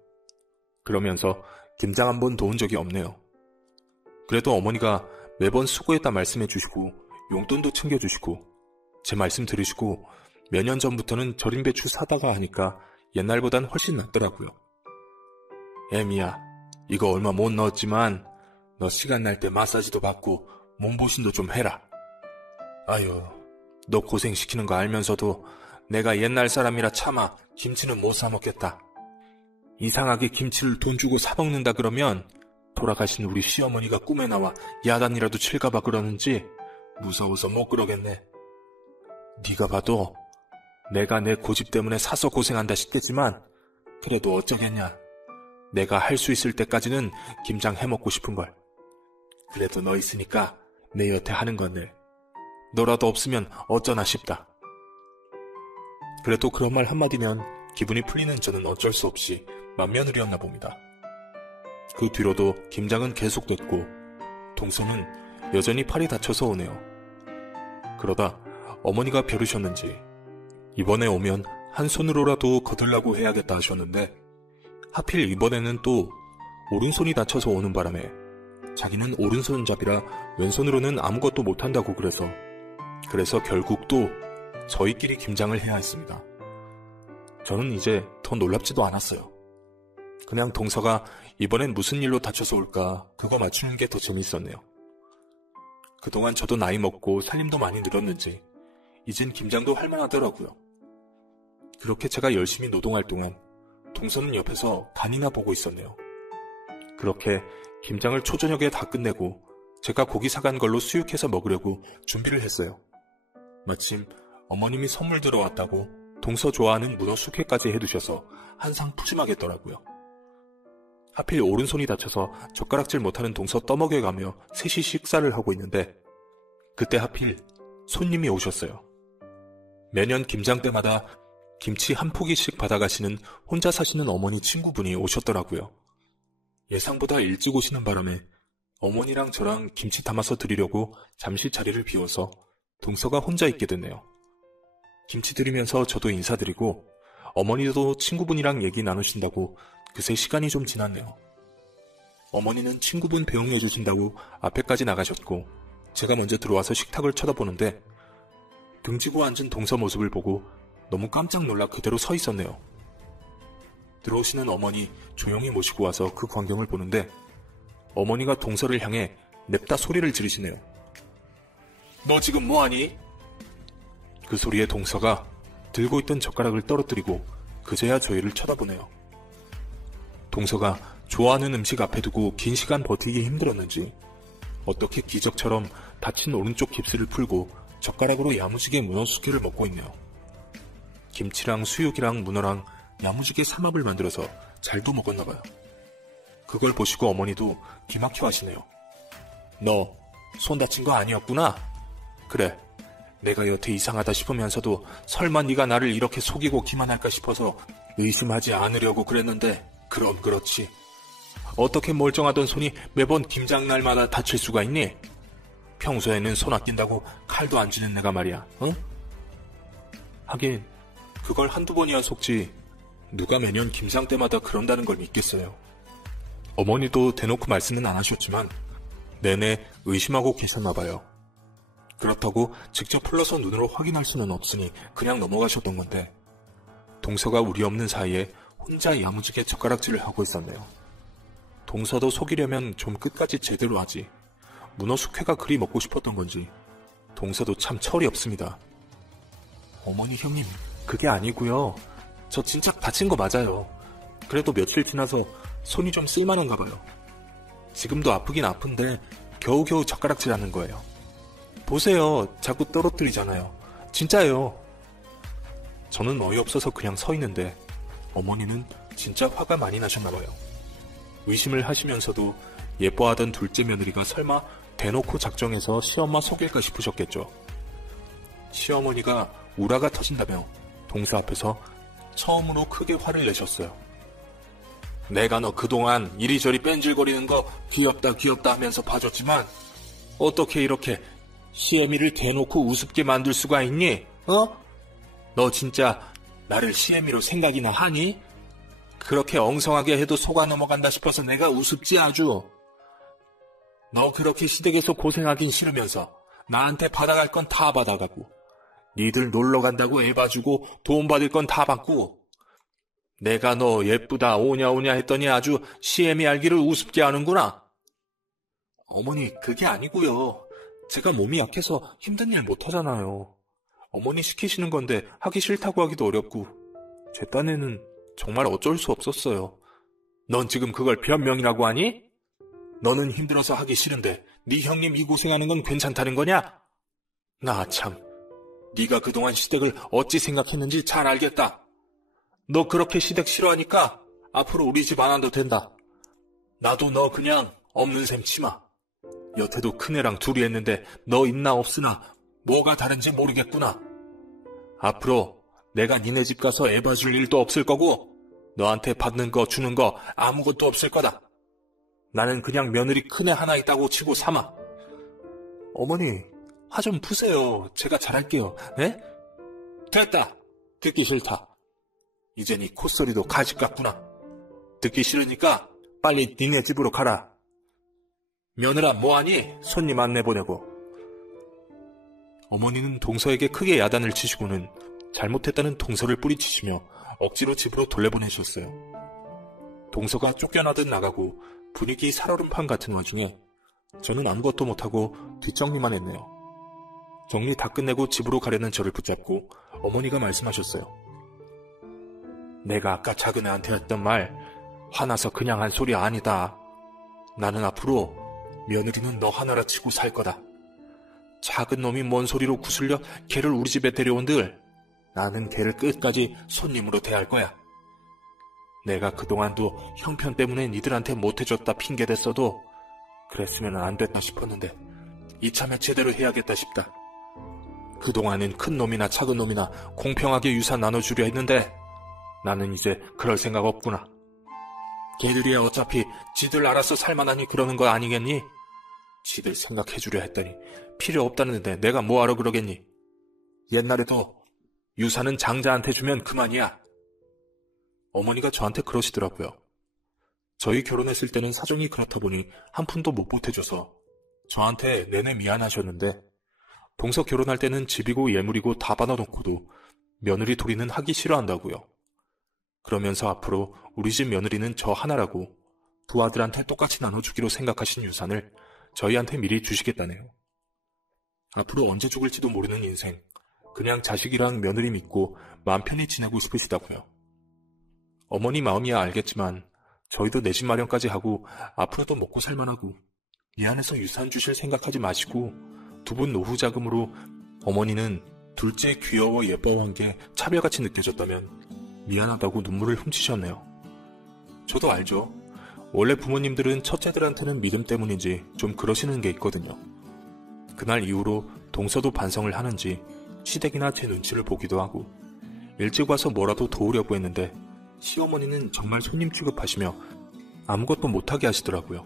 그러면서 김장 한 번 도운 적이 없네요. 그래도 어머니가 매번 수고했다 말씀해 주시고 용돈도 챙겨주시고 제 말씀 들으시고 몇 년 전부터는 절인 배추 사다가 하니까 옛날보단 훨씬 낫더라고요. 애미야, 이거 얼마 못 넣었지만 너 시간 날 때 마사지도 받고 몸보신도 좀 해라. 아유, 너 고생시키는 거 알면서도 내가 옛날 사람이라 차마 김치는 못 사먹겠다. 이상하게 김치를 돈 주고 사먹는다 그러면 돌아가신 우리 시어머니가 꿈에 나와 야단이라도 칠까봐 그러는지 무서워서 못 그러겠네. 네가 봐도 내가 내 고집 때문에 사서 고생한다 싶겠지만 그래도 어쩌겠냐. 내가 할 수 있을 때까지는 김장 해먹고 싶은걸. 그래도 너 있으니까 내 여태 하는 건데 너라도 없으면 어쩌나 싶다. 그래도 그런 말 한마디면 기분이 풀리는 저는 어쩔 수 없이 맏며느리였나 봅니다. 그 뒤로도 김장은 계속됐고 동서는 여전히 팔이 다쳐서 오네요. 그러다 어머니가 벼르셨는지 이번에 오면 한 손으로라도 거들라고 해야겠다 하셨는데 하필 이번에는 또 오른손이 다쳐서 오는 바람에 자기는 오른손잡이라 왼손으로는 아무것도 못한다고 그래서 결국 또 저희끼리 김장을 해야 했습니다. 저는 이제 더 놀랍지도 않았어요. 그냥 동서가 이번엔 무슨 일로 다쳐서 올까 그거 맞추는 게 더 재밌었네요. 그동안 저도 나이 먹고 살림도 많이 늘었는지 이젠 김장도 할 만하더라고요. 그렇게 제가 열심히 노동할 동안 동서는 옆에서 간이나 보고 있었네요. 그렇게 김장을 초저녁에 다 끝내고 제가 고기 사간 걸로 수육해서 먹으려고 준비를 했어요. 마침 어머님이 선물 들어왔다고 동서 좋아하는 문어 숙회까지 해두셔서 한상 푸짐하겠더라고요. 하필 오른손이 다쳐서 젓가락질 못하는 동서 떠먹여가며 셋이 식사를 하고 있는데 그때 하필 손님이 오셨어요. 매년 김장 때마다 김치 한 포기씩 받아가시는 혼자 사시는 어머니 친구분이 오셨더라고요. 예상보다 일찍 오시는 바람에 어머니랑 저랑 김치 담아서 드리려고 잠시 자리를 비워서 동서가 혼자 있게 됐네요. 김치 드리면서 저도 인사드리고 어머니도 친구분이랑 얘기 나누신다고 그새 시간이 좀 지났네요. 어머니는 친구분 배웅해 주신다고 앞에까지 나가셨고 제가 먼저 들어와서 식탁을 쳐다보는데 등지고 앉은 동서 모습을 보고 너무 깜짝 놀라 그대로 서 있었네요. 들어오시는 어머니 조용히 모시고 와서 그 광경을 보는데 어머니가 동서를 향해 냅다 소리를 지르시네요. 너 지금 뭐하니? 그 소리에 동서가 들고 있던 젓가락을 떨어뜨리고 그제야 저희를 쳐다보네요. 동서가 좋아하는 음식 앞에 두고 긴 시간 버티기 힘들었는지 어떻게 기적처럼 다친 오른쪽 깁스를 풀고 젓가락으로 야무지게 문어 숙회를 먹고 있네요. 김치랑 수육이랑 문어랑 야무지게 삼합을 만들어서 잘도 먹었나봐요. 그걸 보시고 어머니도 기막혀 하시네요. 너 손 다친 거 아니었구나? 그래, 내가 여태 이상하다 싶으면서도 설마 네가 나를 이렇게 속이고 기만할까 싶어서 의심하지 않으려고 그랬는데 그럼 그렇지. 어떻게 멀쩡하던 손이 매번 김장날마다 다칠 수가 있니? 평소에는 손 아낀다고 칼도 안 쥐는 내가 말이야, 어? 하긴 그걸 한두 번이야 속지 누가 매년 김상 때마다 그런다는 걸 믿겠어요. 어머니도 대놓고 말씀은 안 하셨지만 내내 의심하고 계셨나봐요. 그렇다고 직접 풀러서 눈으로 확인할 수는 없으니 그냥 넘어가셨던 건데 동서가 우리 없는 사이에 혼자 야무지게 젓가락질을 하고 있었네요. 동서도 속이려면 좀 끝까지 제대로 하지. 문어 숙회가 그리 먹고 싶었던 건지 동서도 참 철이 없습니다. 어머니 형님 그게 아니고요. 저 진짜 다친 거 맞아요. 그래도 며칠 지나서 손이 좀 쓸만한가 봐요. 지금도 아프긴 아픈데 겨우겨우 젓가락질 하는 거예요. 보세요. 자꾸 떨어뜨리잖아요. 진짜예요. 저는 어이없어서 그냥 서 있는데 어머니는 진짜 화가 많이 나셨나봐요. 의심을 하시면서도 예뻐하던 둘째 며느리가 설마 대놓고 작정해서 시엄마 속일까 싶으셨겠죠. 시어머니가 우라가 터진다며 동서 앞에서 처음으로 크게 화를 내셨어요. 내가 너 그동안 이리저리 뺀질거리는 거 귀엽다 귀엽다 하면서 봐줬지만 어떻게 이렇게 시애미를 대놓고 우습게 만들 수가 있니? 너 진짜 나를 시애미로 생각이나 하니? 그렇게 엉성하게 해도 속아 넘어간다 싶어서 내가 우습지 아주. 너 그렇게 시댁에서 고생하긴 싫으면서 나한테 받아갈 건 다 받아가고 니들 놀러 간다고 애 봐주고 돈 받을 건 다 받고 내가 너 예쁘다 오냐 오냐 했더니 아주 시애미 알기를 우습게 하는구나. 어머니 그게 아니고요. 제가 몸이 약해서 힘든 일 못하잖아요. 어머니 시키시는 건데 하기 싫다고 하기도 어렵고 제 딴에는 정말 어쩔 수 없었어요. 넌 지금 그걸 변명이라고 하니? 너는 힘들어서 하기 싫은데 네 형님 이 고생하는 건 괜찮다는 거냐? 나 참 네가 그동안 시댁을 어찌 생각했는지 잘 알겠다. 너 그렇게 시댁 싫어하니까 앞으로 우리 집 안 와도 된다. 나도 너 그냥 없는 셈 치마. 여태도 큰애랑 둘이 했는데 너 있나 없으나 뭐가 다른지 모르겠구나. 앞으로 내가 니네 집 가서 애 봐줄 일도 없을 거고 너한테 받는 거 주는 거 아무것도 없을 거다. 나는 그냥 며느리 큰애 하나 있다고 치고 삼아. 어머니 화 좀 푸세요. 제가 잘할게요. 네? 됐다. 듣기 싫다. 이제 네 콧소리도 가식 같구나. 듣기 싫으니까 빨리 니네 집으로 가라. 며느라 뭐하니? 손님 안 내보내고. 어머니는 동서에게 크게 야단을 치시고는 잘못했다는 동서를 뿌리치시며 억지로 집으로 돌려보내셨어요. 동서가 쫓겨나듯 나가고 분위기 살얼음판 같은 와중에 저는 아무것도 못하고 뒷정리만 했네요. 정리 다 끝내고 집으로 가려는 저를 붙잡고 어머니가 말씀하셨어요. 내가 아까 작은 애한테 했던 말 화나서 그냥 한 소리 아니다. 나는 앞으로 며느리는 너 하나라 치고 살 거다. 작은 놈이 뭔 소리로 구슬려 걔를 우리 집에 데려온들 나는 걔를 끝까지 손님으로 대할 거야. 내가 그동안도 형편 때문에 니들한테 못해줬다 핑계댔어도 그랬으면 안 됐다 싶었는데 이참에 제대로 해야겠다 싶다. 그동안은 큰 놈이나 작은 놈이나 공평하게 유산 나눠주려 했는데 나는 이제 그럴 생각 없구나. 걔들이야 어차피 지들 알아서 살만하니 그러는 거 아니겠니? 지들 생각해주려 했더니 필요 없다는데 내가 뭐하러 그러겠니? 옛날에도 유산은 장자한테 주면 그만이야. 어머니가 저한테 그러시더라고요. 저희 결혼했을 때는 사정이 그렇다 보니 한 푼도 못 보태줘서 저한테 내내 미안하셨는데 동서 결혼할 때는 집이고 예물이고 다 받아놓고도 며느리 둘이는 하기 싫어한다고요. 그러면서 앞으로 우리 집 며느리는 저 하나라고 두 아들한테 똑같이 나눠주기로 생각하신 유산을 저희한테 미리 주시겠다네요. 앞으로 언제 죽을지도 모르는 인생, 그냥 자식이랑 며느리 믿고 마음 편히 지내고 싶으시다고요. 어머니 마음이야 알겠지만 저희도 내 집 마련까지 하고 앞으로도 먹고 살만하고 미안해서 유산 주실 생각하지 마시고 두 분 노후 자금으로 어머니는 둘째 귀여워 예뻐한 게 차별같이 느껴졌다면 미안하다고 눈물을 훔치셨네요. 저도 알죠. 원래 부모님들은 첫째들한테는 믿음 때문인지 좀 그러시는 게 있거든요. 그날 이후로 동서도 반성을 하는지 시댁이나 제 눈치를 보기도 하고 일찍 와서 뭐라도 도우려고 했는데 시어머니는 정말 손님 취급하시며 아무것도 못하게 하시더라고요.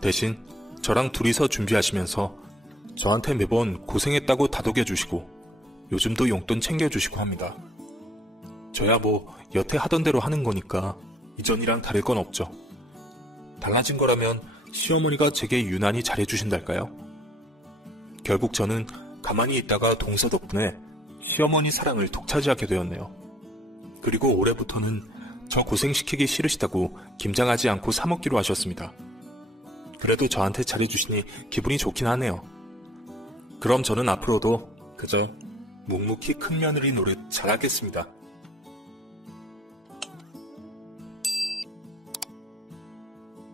대신 저랑 둘이서 준비하시면서 저한테 매번 고생했다고 다독여주시고 요즘도 용돈 챙겨주시고 합니다. 저야 뭐 여태 하던 대로 하는 거니까 이전이랑 다를 건 없죠. 달라진 거라면 시어머니가 제게 유난히 잘해주신달까요? 결국 저는 가만히 있다가 동서 덕분에 시어머니 사랑을 독차지하게 되었네요. 그리고 올해부터는 저 고생시키기 싫으시다고 김장하지 않고 사 먹기로 하셨습니다. 그래도 저한테 잘해주시니 기분이 좋긴 하네요. 그럼 저는 앞으로도 그저 묵묵히 큰며느리 노릇 잘하겠습니다.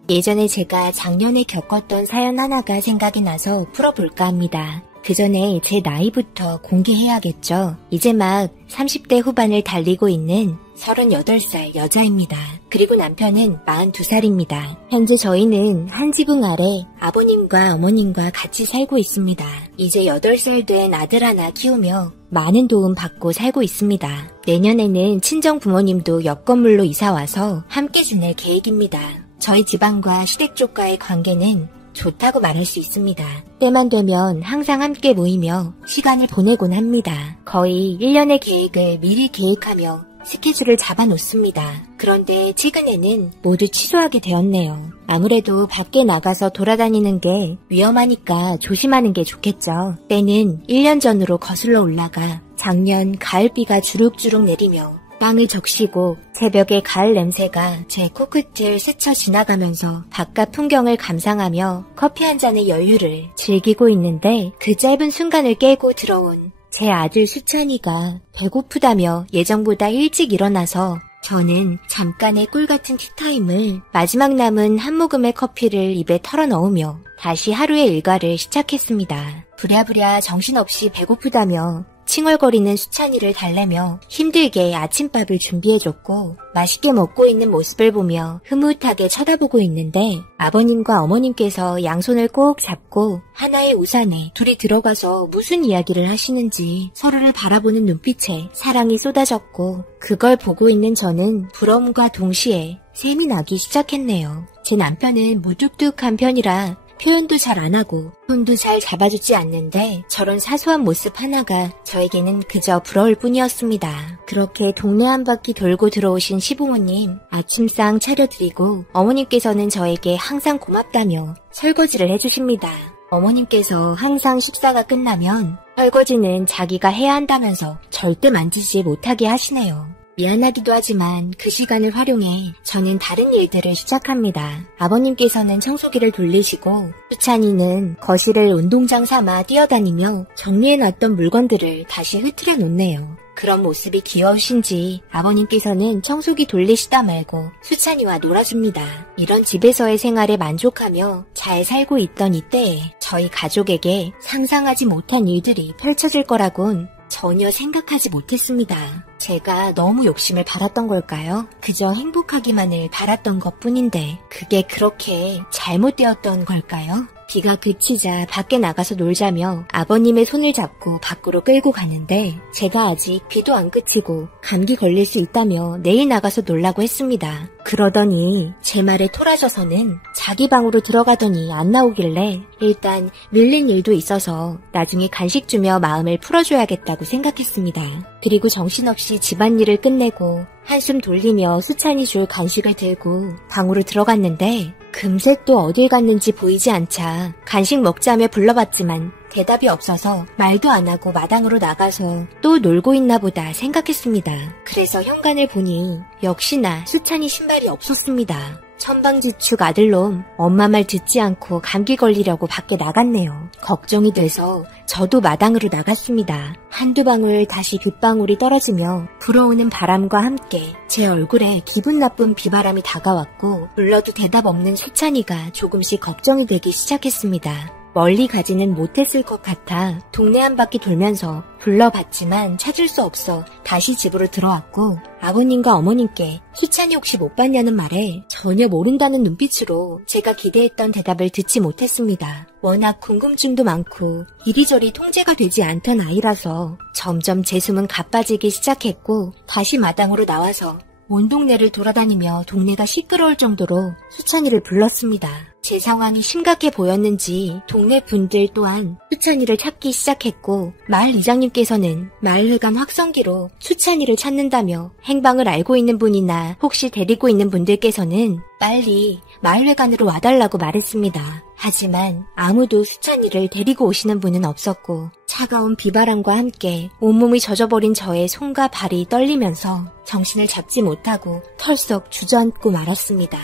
예전에 제가 작년에 겪었던 사연 하나가 생각이 나서 풀어볼까 합니다. 그 전에 제 나이부터 공개해야겠죠. 이제 막 30대 후반을 달리고 있는 38살 여자입니다. 그리고 남편은 42살입니다. 현재 저희는 한 지붕 아래 아버님과 어머님과 같이 살고 있습니다. 이제 8살 된 아들 하나 키우며 많은 도움 받고 살고 있습니다. 내년에는 친정 부모님도 옆 건물로 이사와서 함께 지낼 계획입니다. 저희 집안과 시댁 쪽과의 관계는 좋다고 말할 수 있습니다. 때만 되면 항상 함께 모이며 시간을 보내곤 합니다. 거의 1년의 계획을 미리 계획하며 스케줄을 잡아놓습니다. 그런데 최근에는 모두 취소하게 되었네요. 아무래도 밖에 나가서 돌아다니는 게 위험하니까 조심하는 게 좋겠죠. 때는 1년 전으로 거슬러 올라가 작년 가을비가 주룩주룩 내리며 땅을 적시고 새벽의 가을 냄새가 제 코끝을 스쳐 지나가면서 바깥 풍경을 감상하며 커피 한 잔의 여유를 즐기고 있는데 그 짧은 순간을 깨고 들어온 제 아들 수찬이가 배고프다며 예정보다 일찍 일어나서 저는 잠깐의 꿀같은 티타임을 마지막 남은 한 모금의 커피를 입에 털어넣으며 다시 하루의 일과를 시작했습니다. 부랴부랴 정신없이 배고프다며 칭얼거리는 수찬이를 달래며 힘들게 아침밥을 준비해줬고 맛있게 먹고 있는 모습을 보며 흐뭇하게 쳐다보고 있는데 아버님과 어머님께서 양손을 꼭 잡고 하나의 우산에 둘이 들어가서 무슨 이야기를 하시는지 서로를 바라보는 눈빛에 사랑이 쏟아졌고 그걸 보고 있는 저는 부러움과 동시에 샘이 나기 시작했네요. 제 남편은 무뚝뚝한 편이라 표현도 잘 안 하고 손도 잘 잡아주지 않는데 저런 사소한 모습 하나가 저에게는 그저 부러울 뿐이었습니다. 그렇게 동네 한 바퀴 돌고 들어오신 시부모님 아침상 차려드리고 어머님께서는 저에게 항상 고맙다며 설거지를 해주십니다. 어머님께서 항상 식사가 끝나면 설거지는 자기가 해야 한다면서 절대 만지지 못하게 하시네요. 미안하기도 하지만 그 시간을 활용해 저는 다른 일들을 시작합니다. 아버님께서는 청소기를 돌리시고 수찬이는 거실을 운동장 삼아 뛰어다니며 정리해놨던 물건들을 다시 흐트려 놓네요. 그런 모습이 귀여우신지 아버님께서는 청소기 돌리시다 말고 수찬이와 놀아줍니다. 이런 집에서의 생활에 만족하며 잘 살고 있던 이때에 저희 가족에게 상상하지 못한 일들이 펼쳐질 거라곤 전혀 생각하지 못했습니다. 제가 너무 욕심을 바랐던 걸까요? 그저 행복하기만을 바랐던 것뿐인데 그게 그렇게 잘못되었던 걸까요? 비가 그치자 밖에 나가서 놀자며 아버님의 손을 잡고 밖으로 끌고 가는데 제가 아직 비도 안 그치고 감기 걸릴 수 있다며 내일 나가서 놀라고 했습니다. 그러더니 제 말에 토라져서는 자기 방으로 들어가더니 안 나오길래 일단 밀린 일도 있어서 나중에 간식 주며 마음을 풀어줘야겠다고 생각했습니다. 그리고 정신없이 집안일을 끝내고 한숨 돌리며 수찬이 줄 간식을 들고 방으로 들어갔는데 금세 또 어딜 갔는지 보이지 않자 간식 먹자며 불러봤지만 대답이 없어서 말도 안 하고 마당으로 나가서 또 놀고 있나 보다 생각했습니다. 그래서 현관을 보니 역시나 수찬이 신발이 없었습니다. 천방지축 아들놈 엄마 말 듣지 않고 감기 걸리려고 밖에 나갔네요. 걱정이 돼서 저도 마당으로 나갔습니다. 한두 방울 다시 빗방울이 떨어지며 불어오는 바람과 함께 제 얼굴에 기분 나쁜 비바람이 다가왔고 불러도 대답 없는 수찬이가 조금씩 걱정이 되기 시작했습니다. 멀리 가지는 못했을 것 같아 동네 한 바퀴 돌면서 불러봤지만 찾을 수 없어 다시 집으로 들어왔고 아버님과 어머님께 수찬이 혹시 못 봤냐는 말에 전혀 모른다는 눈빛으로 제가 기대했던 대답을 듣지 못했습니다. 워낙 궁금증도 많고 이리저리 통제가 되지 않던 아이라서 점점 제 숨은 가빠지기 시작했고 다시 마당으로 나와서 온 동네를 돌아다니며 동네가 시끄러울 정도로 수찬이를 불렀습니다. 제 상황이 심각해 보였는지 동네 분들 또한 수찬이를 찾기 시작했고 마을 이장님께서는 마을회관 확성기로 수찬이를 찾는다며 행방을 알고 있는 분이나 혹시 데리고 있는 분들께서는 빨리 마을회관으로 와달라고 말했습니다. 하지만 아무도 수찬이를 데리고 오시는 분은 없었고 차가운 비바람과 함께 온몸이 젖어버린 저의 손과 발이 떨리면서 정신을 잡지 못하고 털썩 주저앉고 말았습니다.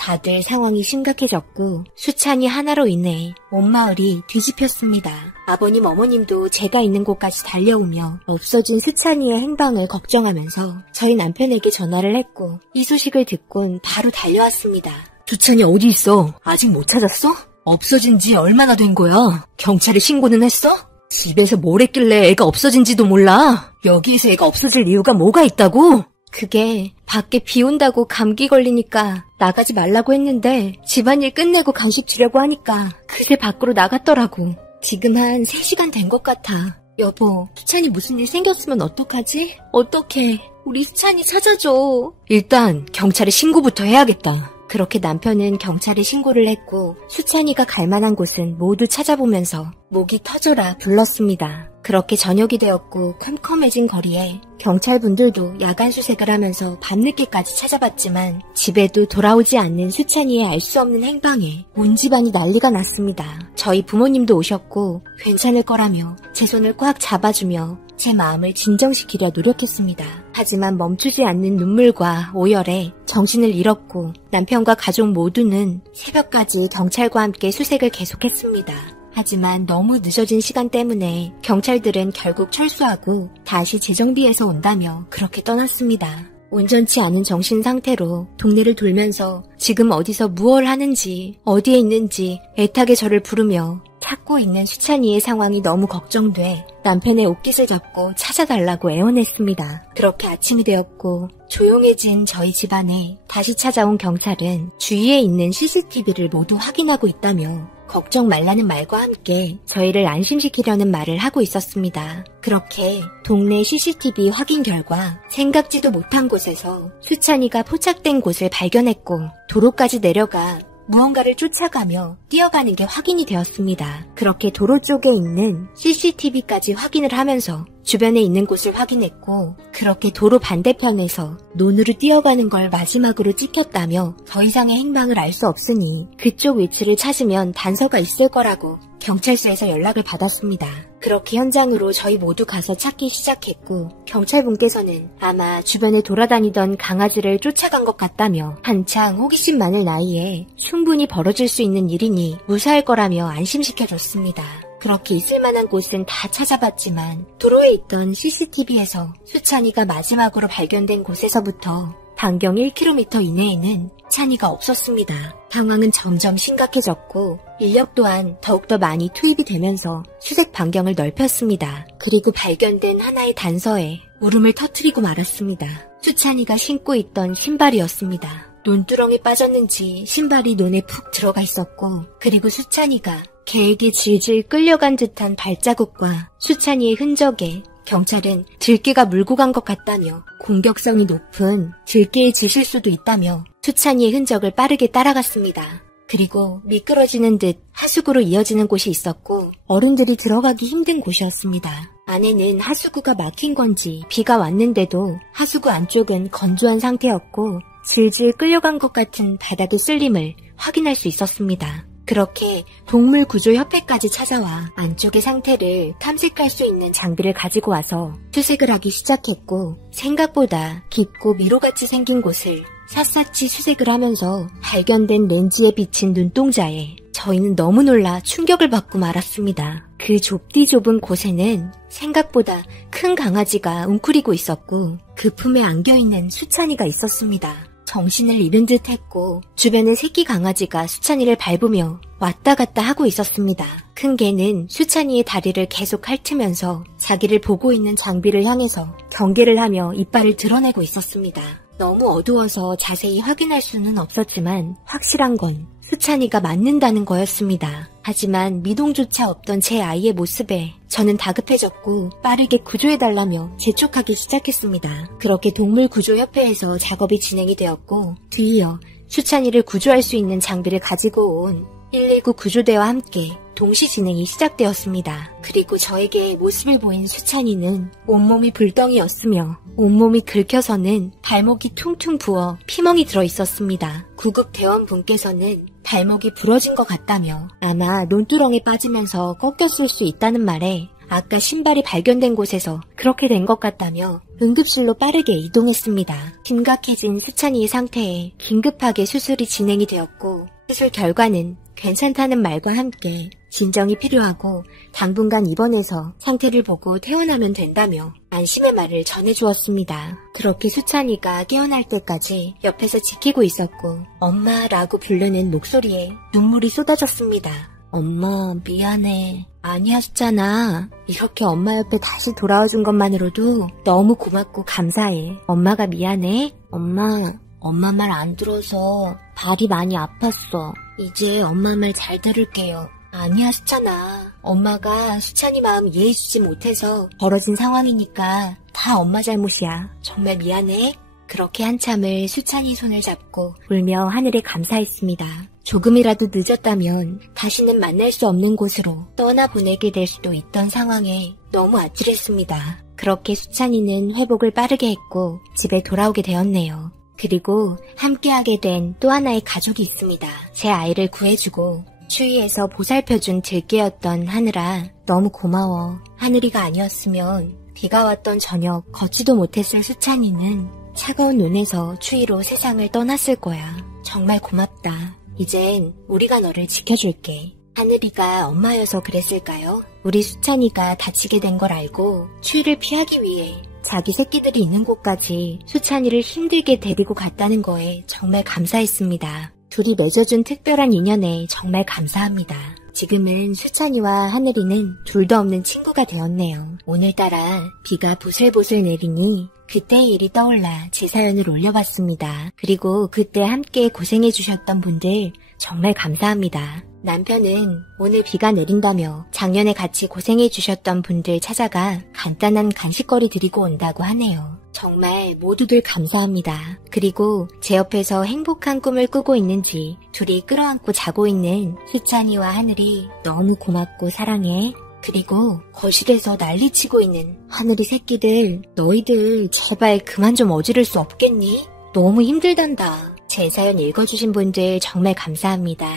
다들 상황이 심각해졌고 수찬이 하나로 인해 온 마을이 뒤집혔습니다. 아버님 어머님도 제가 있는 곳까지 달려오며 없어진 수찬이의 행방을 걱정하면서 저희 남편에게 전화를 했고 이 소식을 듣곤 바로 달려왔습니다. 수찬이 어디 있어? 아직 못 찾았어? 없어진 지 얼마나 된 거야? 경찰에 신고는 했어? 집에서 뭘 했길래 애가 없어진지도 몰라? 여기에서 애가 없어질 이유가 뭐가 있다고? 그게 밖에 비 온다고 감기 걸리니까 나가지 말라고 했는데 집안일 끝내고 간식 주려고 하니까 그새 밖으로 나갔더라고. 지금 한 3시간 된 것 같아. 여보, 수찬이 무슨 일 생겼으면 어떡하지? 어떡해. 우리 수찬이 찾아줘. 일단 경찰에 신고부터 해야겠다. 그렇게 남편은 경찰에 신고를 했고 수찬이가 갈 만한 곳은 모두 찾아보면서 목이 터져라 불렀습니다. 그렇게 저녁이 되었고 컴컴해진 거리에 경찰분들도 야간 수색을 하면서 밤늦게까지 찾아봤지만 집에도 돌아오지 않는 수찬이의 알 수 없는 행방에 온 집안이 난리가 났습니다. 저희 부모님도 오셨고 괜찮을 거라며 제 손을 꽉 잡아주며 제 마음을 진정시키려 노력했습니다. 하지만 멈추지 않는 눈물과 오열에 정신을 잃었고 남편과 가족 모두는 새벽까지 경찰과 함께 수색을 계속했습니다. 하지만 너무 늦어진 시간 때문에 경찰들은 결국 철수하고 다시 재정비해서 온다며 그렇게 떠났습니다. 온전치 않은 정신 상태로 동네를 돌면서 지금 어디서 무얼 하는지 어디에 있는지 애타게 저를 부르며 찾고 있는 수찬이의 상황이 너무 걱정돼 남편의 옷깃을 잡고 찾아달라고 애원했습니다. 그렇게 아침이 되었고 조용해진 저희 집안에 다시 찾아온 경찰은 주위에 있는 CCTV를 모두 확인하고 있다며 걱정 말라는 말과 함께 저희를 안심시키려는 말을 하고 있었습니다. 그렇게 동네 CCTV 확인 결과 생각지도 못한 곳에서 수찬이가 포착된 곳을 발견했고 도로까지 내려가 무언가를 쫓아가며 뛰어가는 게 확인이 되었습니다. 그렇게 도로 쪽에 있는 CCTV까지 확인을 하면서 주변에 있는 곳을 확인했고 그렇게 도로 반대편에서 논으로 뛰어가는 걸 마지막으로 찍혔다며 더 이상의 행방을 알 수 없으니 그쪽 위치를 찾으면 단서가 있을 거라고 경찰서에서 연락을 받았습니다. 그렇게 현장으로 저희 모두 가서 찾기 시작했고 경찰분께서는 아마 주변에 돌아다니던 강아지를 쫓아간 것 같다며 한창 호기심 많을 나이에 충분히 벌어질 수 있는 일이니 무사할 거라며 안심시켜줬습니다. 그렇게 있을 만한 곳은 다 찾아봤지만 도로에 있던 CCTV에서 수찬이가 마지막으로 발견된 곳에서부터 반경 1km 이내에는 찬이가 없었습니다. 상황은 점점 심각해졌고 인력 또한 더욱더 많이 투입이 되면서 수색 반경을 넓혔습니다. 그리고 발견된 하나의 단서에 울음을 터뜨리고 말았습니다. 수찬이가 신고 있던 신발이었습니다. 논두렁에 빠졌는지 신발이 논에 푹 들어가 있었고 그리고 수찬이가 개에게 질질 끌려간 듯한 발자국과 수찬이의 흔적에 경찰은 들개가 물고 간 것 같다며 공격성이 높은 들개의 짓일 수도 있다며 수찬이의 흔적을 빠르게 따라갔습니다. 그리고 미끄러지는 듯 하수구로 이어지는 곳이 있었고 어른들이 들어가기 힘든 곳이었습니다. 안에는 하수구가 막힌 건지 비가 왔는데도 하수구 안쪽은 건조한 상태였고 질질 끌려간 것 같은 바닥의 쓸림을 확인할 수 있었습니다. 그렇게 동물구조협회까지 찾아와 안쪽의 상태를 탐색할 수 있는 장비를 가지고 와서 수색을 하기 시작했고 생각보다 깊고 미로같이 생긴 곳을 샅샅이 수색을 하면서 발견된 렌즈에 비친 눈동자에 저희는 너무 놀라 충격을 받고 말았습니다. 그 좁디 좁은 곳에는 생각보다 큰 강아지가 웅크리고 있었고 그 품에 안겨있는 수찬이가 있었습니다. 정신을 잃은 듯 했고 주변의 새끼 강아지가 수찬이를 밟으며 왔다 갔다 하고 있었습니다. 큰 개는 수찬이의 다리를 계속 핥으면서 자기를 보고 있는 장비를 향해서 경계를 하며 이빨을 드러내고 있었습니다. 너무 어두워서 자세히 확인할 수는 없었지만 확실한 건 수찬이가 맞는다는 거였습니다. 하지만 미동조차 없던 제 아이의 모습에 저는 다급해졌고 빠르게 구조해달라며 재촉하기 시작했습니다. 그렇게 동물구조협회에서 작업이 진행이 되었고 뒤이어 수찬이를 구조할 수 있는 장비를 가지고 온 119 구조대와 함께 동시 진행이 시작되었습니다. 그리고 저에게 모습을 보인 수찬이는 온몸이 불덩이였으며 온몸이 긁혀서는 발목이 퉁퉁 부어 피멍이 들어 있었습니다. 구급 대원분께서는 발목이 부러진 것 같다며 아마 논두렁에 빠지면서 꺾였을 수 있다는 말에 아까 신발이 발견된 곳에서 그렇게 된 것 같다며 응급실로 빠르게 이동했습니다. 심각해진 수찬이의 상태에 긴급하게 수술이 진행이 되었고 수술 결과는 괜찮다는 말과 함께 진정이 필요하고 당분간 입원해서 상태를 보고 퇴원하면 된다며 안심의 말을 전해주었습니다. 그렇게 수찬이가 깨어날 때까지 옆에서 지키고 있었고 엄마라고 부르는 목소리에 눈물이 쏟아졌습니다. 엄마 미안해. 아니었잖아. 이렇게 엄마 옆에 다시 돌아와준 것만으로도 너무 고맙고 감사해. 엄마가 미안해? 엄마 말 안 들어서 발이 많이 아팠어. 이제 엄마 말 잘 들을게요. 아니었잖아. 엄마가 수찬이 마음 이해해주지 못해서 벌어진 상황이니까 다 엄마 잘못이야. 정말 미안해. 그렇게 한참을 수찬이 손을 잡고 울며 하늘에 감사했습니다. 조금이라도 늦었다면 다시는 만날 수 없는 곳으로 떠나보내게 될 수도 있던 상황에 너무 아찔했습니다. 그렇게 수찬이는 회복을 빠르게 했고 집에 돌아오게 되었네요. 그리고 함께하게 된 또 하나의 가족이 있습니다. 제 아이를 구해주고 추위에서 보살펴준 들깨였던 하늘아, 너무 고마워. 하늘이가 아니었으면 비가 왔던 저녁 걷지도 못했을 수찬이는 차가운 눈에서 추위로 세상을 떠났을 거야. 정말 고맙다. 이젠 우리가 너를 지켜줄게. 하늘이가 엄마여서 그랬을까요? 우리 수찬이가 다치게 된 걸 알고 추위를 피하기 위해 자기 새끼들이 있는 곳까지 수찬이를 힘들게 데리고 갔다는 거에 정말 감사했습니다. 둘이 맺어준 특별한 인연에 정말 감사합니다. 지금은 수찬이와 하늘이는 둘도 없는 친구가 되었네요. 오늘따라 비가 보슬보슬 내리니 그때의 일이 떠올라 제 사연을 올려봤습니다. 그리고 그때 함께 고생해주셨던 분들 정말 감사합니다. 남편은 오늘 비가 내린다며 작년에 같이 고생해주셨던 분들 찾아가 간단한 간식거리 드리고 온다고 하네요. 정말 모두들 감사합니다. 그리고 제 옆에서 행복한 꿈을 꾸고 있는지 둘이 끌어안고 자고 있는 수찬이와 하늘이 너무 고맙고 사랑해. 그리고 거실에서 난리치고 있는 하늘이 새끼들, 너희들 제발 그만 좀 어지를 수 없겠니? 너무 힘들단다. 제 사연 읽어주신 분들 정말 감사합니다.